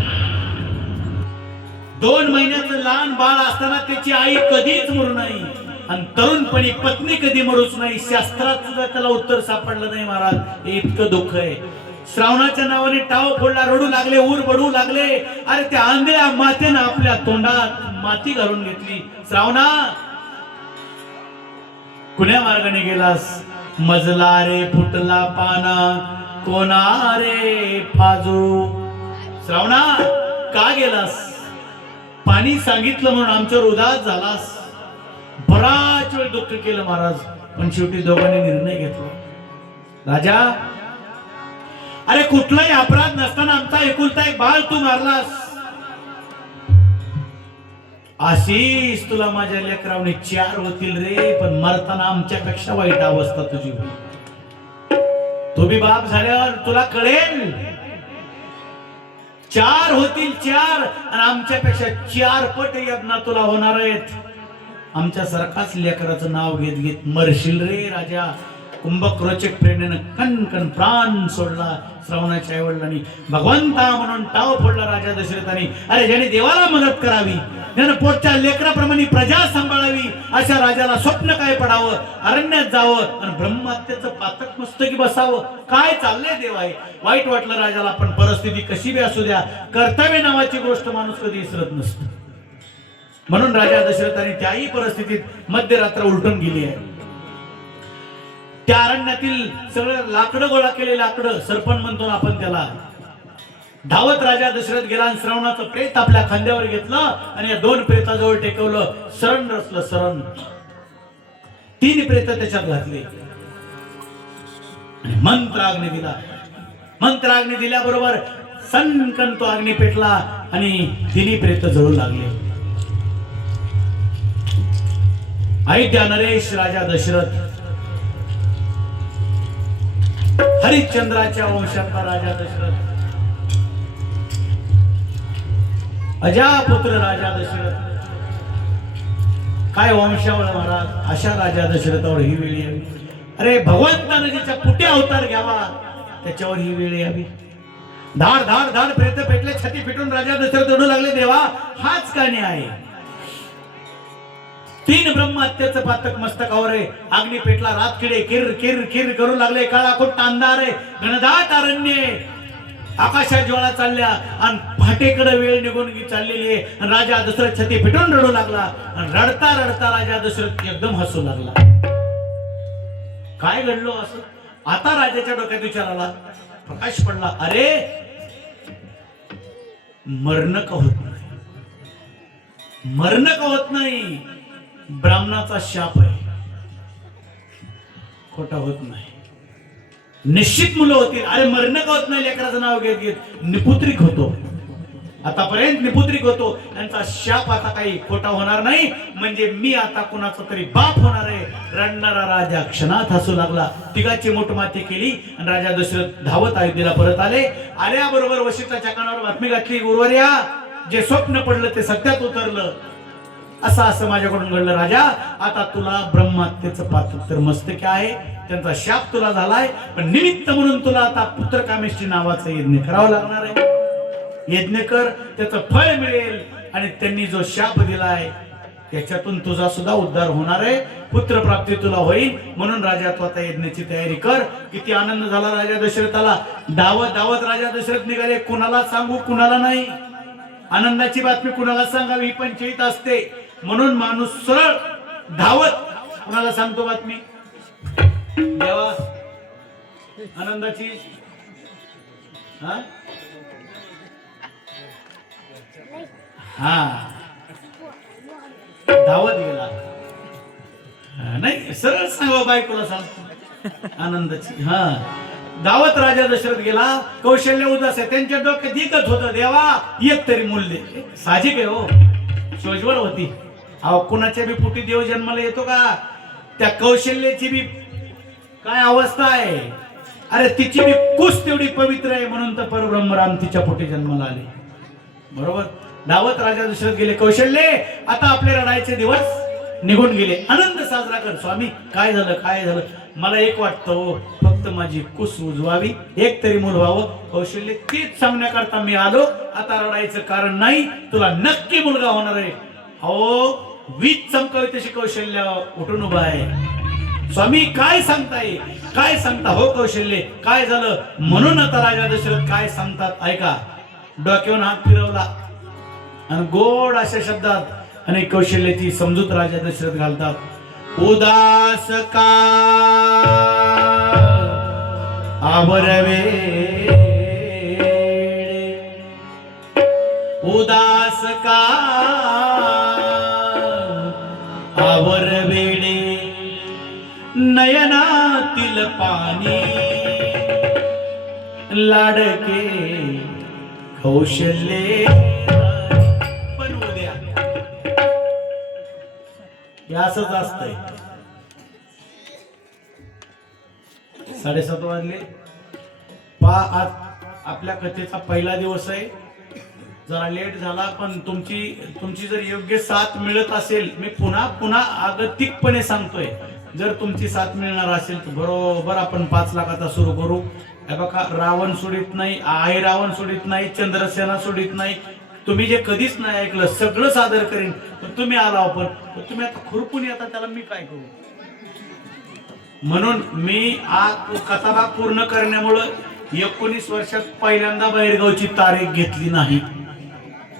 2 महिन्याचं लहान बाळ असताना त्याची आई कधीच मरू नाही. आणि तरुणपणी पत्नी कधी मरूच नाही. शास्त्रात सुद्धा त्याला उत्तर सापडलं नाही महाराज. हे इतकं दुःख आहे. श्रावणाच्या नावाने टाव फोडला, रडू लागले, ऊर बडू लागले. अरे त्या आंधळ्या मातेनं आपल्या तोंडात माती घालून घेतली. श्रावणा कुण्या मार्गाने गेलास? मजला रे फुटला पाना, कोणा रे फाजू. श्रावणा का गेलास? पाणी सांगितलं म्हणून आमच्यावर उदास झालास. बराच वेळ दुःख केलं महाराज, पण शेवटी दोघांनी निर्णय घेतला. राजा अरे कुठलाही अपराध नसताना आमचा एकुलता एक बाळ तू मारलास. आशीष तुला माझ्या लेकरावने 4 होतील रे, पण मरताना आमच्यापेक्षा वाईट अवस्था तुझी होईल. तू बी बाप झाल्यावर तुला कळेल. 4 होतील 4, आणि आमच्यापेक्षा 4 पट यज्ञ तुला होणार आहेत. आमच्या सारखाच लेकराचं नाव घेत घेत मरशील रे राजा. कुंभक्रोचक प्रेरणेनं कणकण प्राण सोडला श्रावणाच्या आईवडिलांनी. भगवंता म्हणून टाव फोडला राजा दशरथाने. अरे ज्याने देवाला मदत करावी, ज्याने पोटच्या लेकराप्रमाणे प्रजा सांभाळावी, अशा राजाला स्वप्न काय पडावं, अरण्यात जावं आणि ब्रह्महत्येचं पातक मस्तकी बसावं. काय चाललंय देव आहे. वाईट वाटलं राजाला, पण परिस्थिती कशी बी असू द्या, कर्तव्य नावाची गोष्ट माणूस कधी विसरत नसतं. म्हणून राजा दशरथाने त्याही परिस्थितीत मध्यरात्र उलटून गेली आहे. त्या अरण्यातील सगळं लाकडं गोळा केलेलं लाकडं, सरपण म्हणतो आपण त्याला, धावत राजा दशरथ गेला आणि श्रावणाचं प्रेत आपल्या खांद्यावर घेतलं आणि या 2 प्रेताजवळ टेकवलं. शरण रचलं, शरण. 3 प्रेत त्याच्यात घातले आणि मंत्राग्नी दिला. मंत्राग्नी दिल्याबरोबर सनकन तो अग्नी पेटला आणि 3 प्रेत जळू लागले. अयोध्या नरेश राजा दशरथ, हरिश्चंद्राच्या वंशातला राजा दशरथ, अजापुत्र राजा दशरथ. काय वंशावळ महाराज. अशा राजा दशरथावर ही वेळ यावी. अरे भगवंताने ज्याच्या पुटे अवतार घ्यावा त्याच्यावर ही वेळ यावी. धाड धाड धाड प्रेत पेटले, छाती पेटून राजा दशरथ रडू लागले. देवा हाच का न्याय. 3 ब्रह्महत्येचं पातक मस्तकावर आहे. अग्नी पेटला, रातकिडे किर किर किर करू लागले. काळाकुट्ट अंधार आहे, घनदाट अरण्य, आकाशात ज्वाळा चालल्या आणि फाटेकडे वेळ निघून चाललेली आहे. आणि राजा दशरथ छाती पेटून रडू लागला. आणि रडता रडता राजा दशरथ एकदम हसू लागला. काय घडलो असं? आता राजाच्या डोक्यात विचार आला, प्रकाश पडला. अरे मरण का होत नाही, मरण का होत नाही. ब्राह्मणाचा शाप आहे, खोटा होत नाही. निश्चित मुलं होतील. अरे मरण का होत नाही. लेकराचं नाव घेत घेत निपुत्रिक होतो. आतापर्यंत निपुत्रिक होतो. यांचा शाप आता काही खोटा होणार नाही. म्हणजे मी आता कुणाचा तरी बाप होणार आहे. रडणारा राजा क्षणात हसू लागला. 3घाची मोठमाती केली आणि राजा दशरथ धावत अयोध्येला परत आले. आल्याबरोबर वशिष्ठाच्या कानावर बातमी घातली, गुरुवर्या जे स्वप्न पडलं ते सत्यात उतरलं. असं असं माझ्याकडून घडलं राजा. आता तुला ब्रह्महत्येचं पातक तर मस्तकी आहे, त्यांचा शाप तुला झालाय, पण निमित्त म्हणून तुला आता पुत्रकामेष्टी नावाचा यज्ञ करावा लागणार आहे. यज्ञ कर, त्याचं फळ मिळेल आणि त्यांनी जो शाप दिलाय त्याच्यातून तुझा सुद्धा उद्धार होणार आहे. पुत्र प्राप्ती तुला होईल. म्हणून राजा तू आता यज्ञाची तयारी कर. किती आनंद झाला राजा दशरथाला. धावत धावत राजा दशरथ निघाले. कुणाला सांगू कुणाला नाही. आनंदाची बातमी कुणाला सांगावी ही पंचायत असते. म्हणून माणूस सरळ धावत कुणाला सांगतो बातमी. देवा आनंदाची हा धावत गेला. नाही सरळ सांगा बायकोला सांगतो आनंदाची. हा दावत राजा दशरथ गेला, कौशल्य उदास आहे, त्यांच्या डोक्यात एकच होतं, देवा एक तरी मूल दे. साहजिक आहे हो, सोज्वळ होती. अहो कुणाच्या बी पोटी देव जन्माला येतो का? त्या कौशल्याची बी काय अवस्था आहे, अरे तिची बी कुस तेवढी पवित्र आहे, म्हणून तर परब्रह्म राम तिच्या पोटी जन्माला आले. बरोबर. दावत राजा दशरथ गेले, कौशल्य आता आपले रडायचे दिवस निघून गेले, आनंद साजरा कर. स्वामी काय झालं काय झालं? मला एक वाटतं हो, फक्त माझी कुस उजवावी, एक तरी मूल व्हावं. कौशल्य तीच सांगण्याकरता मी आलो, आता रडायचं कारण नाही, तुला नक्की मुलगा होणार आहे. अहो वीज चमकावी तशी कौशल्य उठून उभा आहे. स्वामी काय सांगताय, काय सांगता हो कौशल्य, काय झालं? म्हणून आता राजा दशरथ काय सांगतात ऐका. डोक्यावर हात फिरवला आणि गोड अशा शब्दात आणि कौशल्याची समजूत राजा दशरथ घालतात. उदास का आवरवे, उदास का आवरवेडे, नयनातील पाणी लाडके कौशल्ये. पण उद्या हे असंच असतंय. 7:30 वाजले. आज आपल्या कथेचा पहिला दिवस आहे. जरा लेट झाला, पण तुमची जर योग्य साथ मिळत असेल, मी पुन्हा पुन्हा आगतिकपणे सांगतोय, जर तुमची साथ मिळणार असेल तर बरोबर आपण 5 लाखाचा सुरू करू. हे बघा, रावण सोडित नाही, आहे रावण सोडित नाही, चंद्रसेना सोडित नाही. तुम्ही जे कधीच नाही ऐकलं सगळं सादर करीन. पण तुम्ही आला आपण, तुम्ही आता खुरपून येता, त्याला मी काय करू? म्हणून मी कथाभाग पूर्ण करण्यामुळं 19 वर्षात पहिल्यांदा बाहेरगावची तारीख घेतली नाही.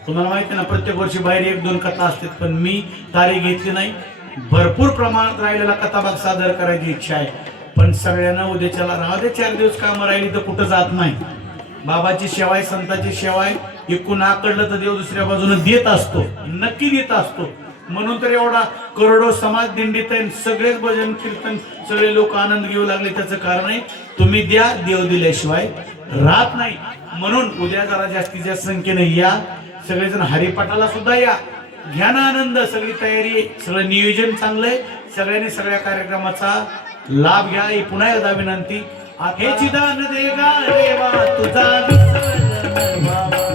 तुम्हाला माहिती ना, प्रत्येक वर्षी बाहेर 1-2 कथा असतात, पण मी तारीख घेतली नाही. भरपूर प्रमाणात राहिलेला कथाभाग सादर करायची इच्छा आहे. पण सगळ्यांना उद्याच्याला राहू दे, 4 दिवस काम राहिली तर कुठं जात नाही. बाबाची सेवा आहे, संतांची सेवा आहे. एकूण आकडलं तर देव दुसऱ्या बाजूने देत असतो, नक्की देत असतो. म्हणून तर एवढा करोडो समाज दिंडीत आहे, सगळेच भजन कीर्तन सगळे लोक आनंद घेऊ लागले. त्याचं कारण आहे तुम्ही द्या, देव दिल्याशिवाय राहत नाही. म्हणून उद्या जरा जास्तीत जास्त संख्येने या, सगळेजण हरिपाठाला सुद्धा या, घ्या ना आनंद. सगळी तयारी आहे, सगळं नियोजन चांगलंय. सगळ्यांनी सगळ्या कार्यक्रमाचा लाभ घ्या ही पुन्हा एकदा विनंती. हे चिदान देगा देवा तुझा विसर्जन बाबा,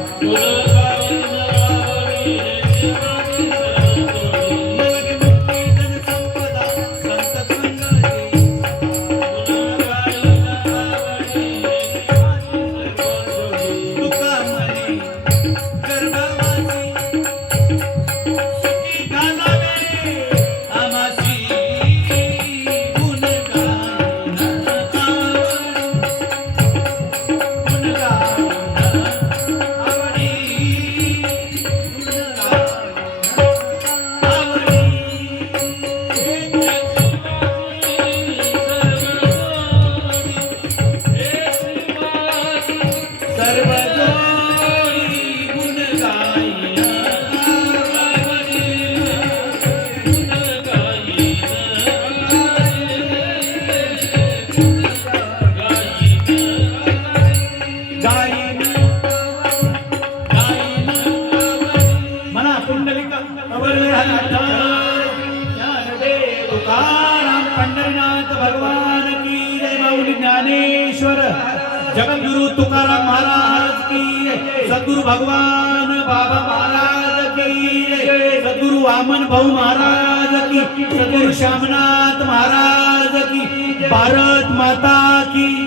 जगद्गुरु तुकाराम महाराज की, सद्गुरु भगवान बाबा महाराज की, सद्गुरु वामन भाऊ महाराज की, सद्गुरु श्यामनाथ महाराज की, भारत माता की.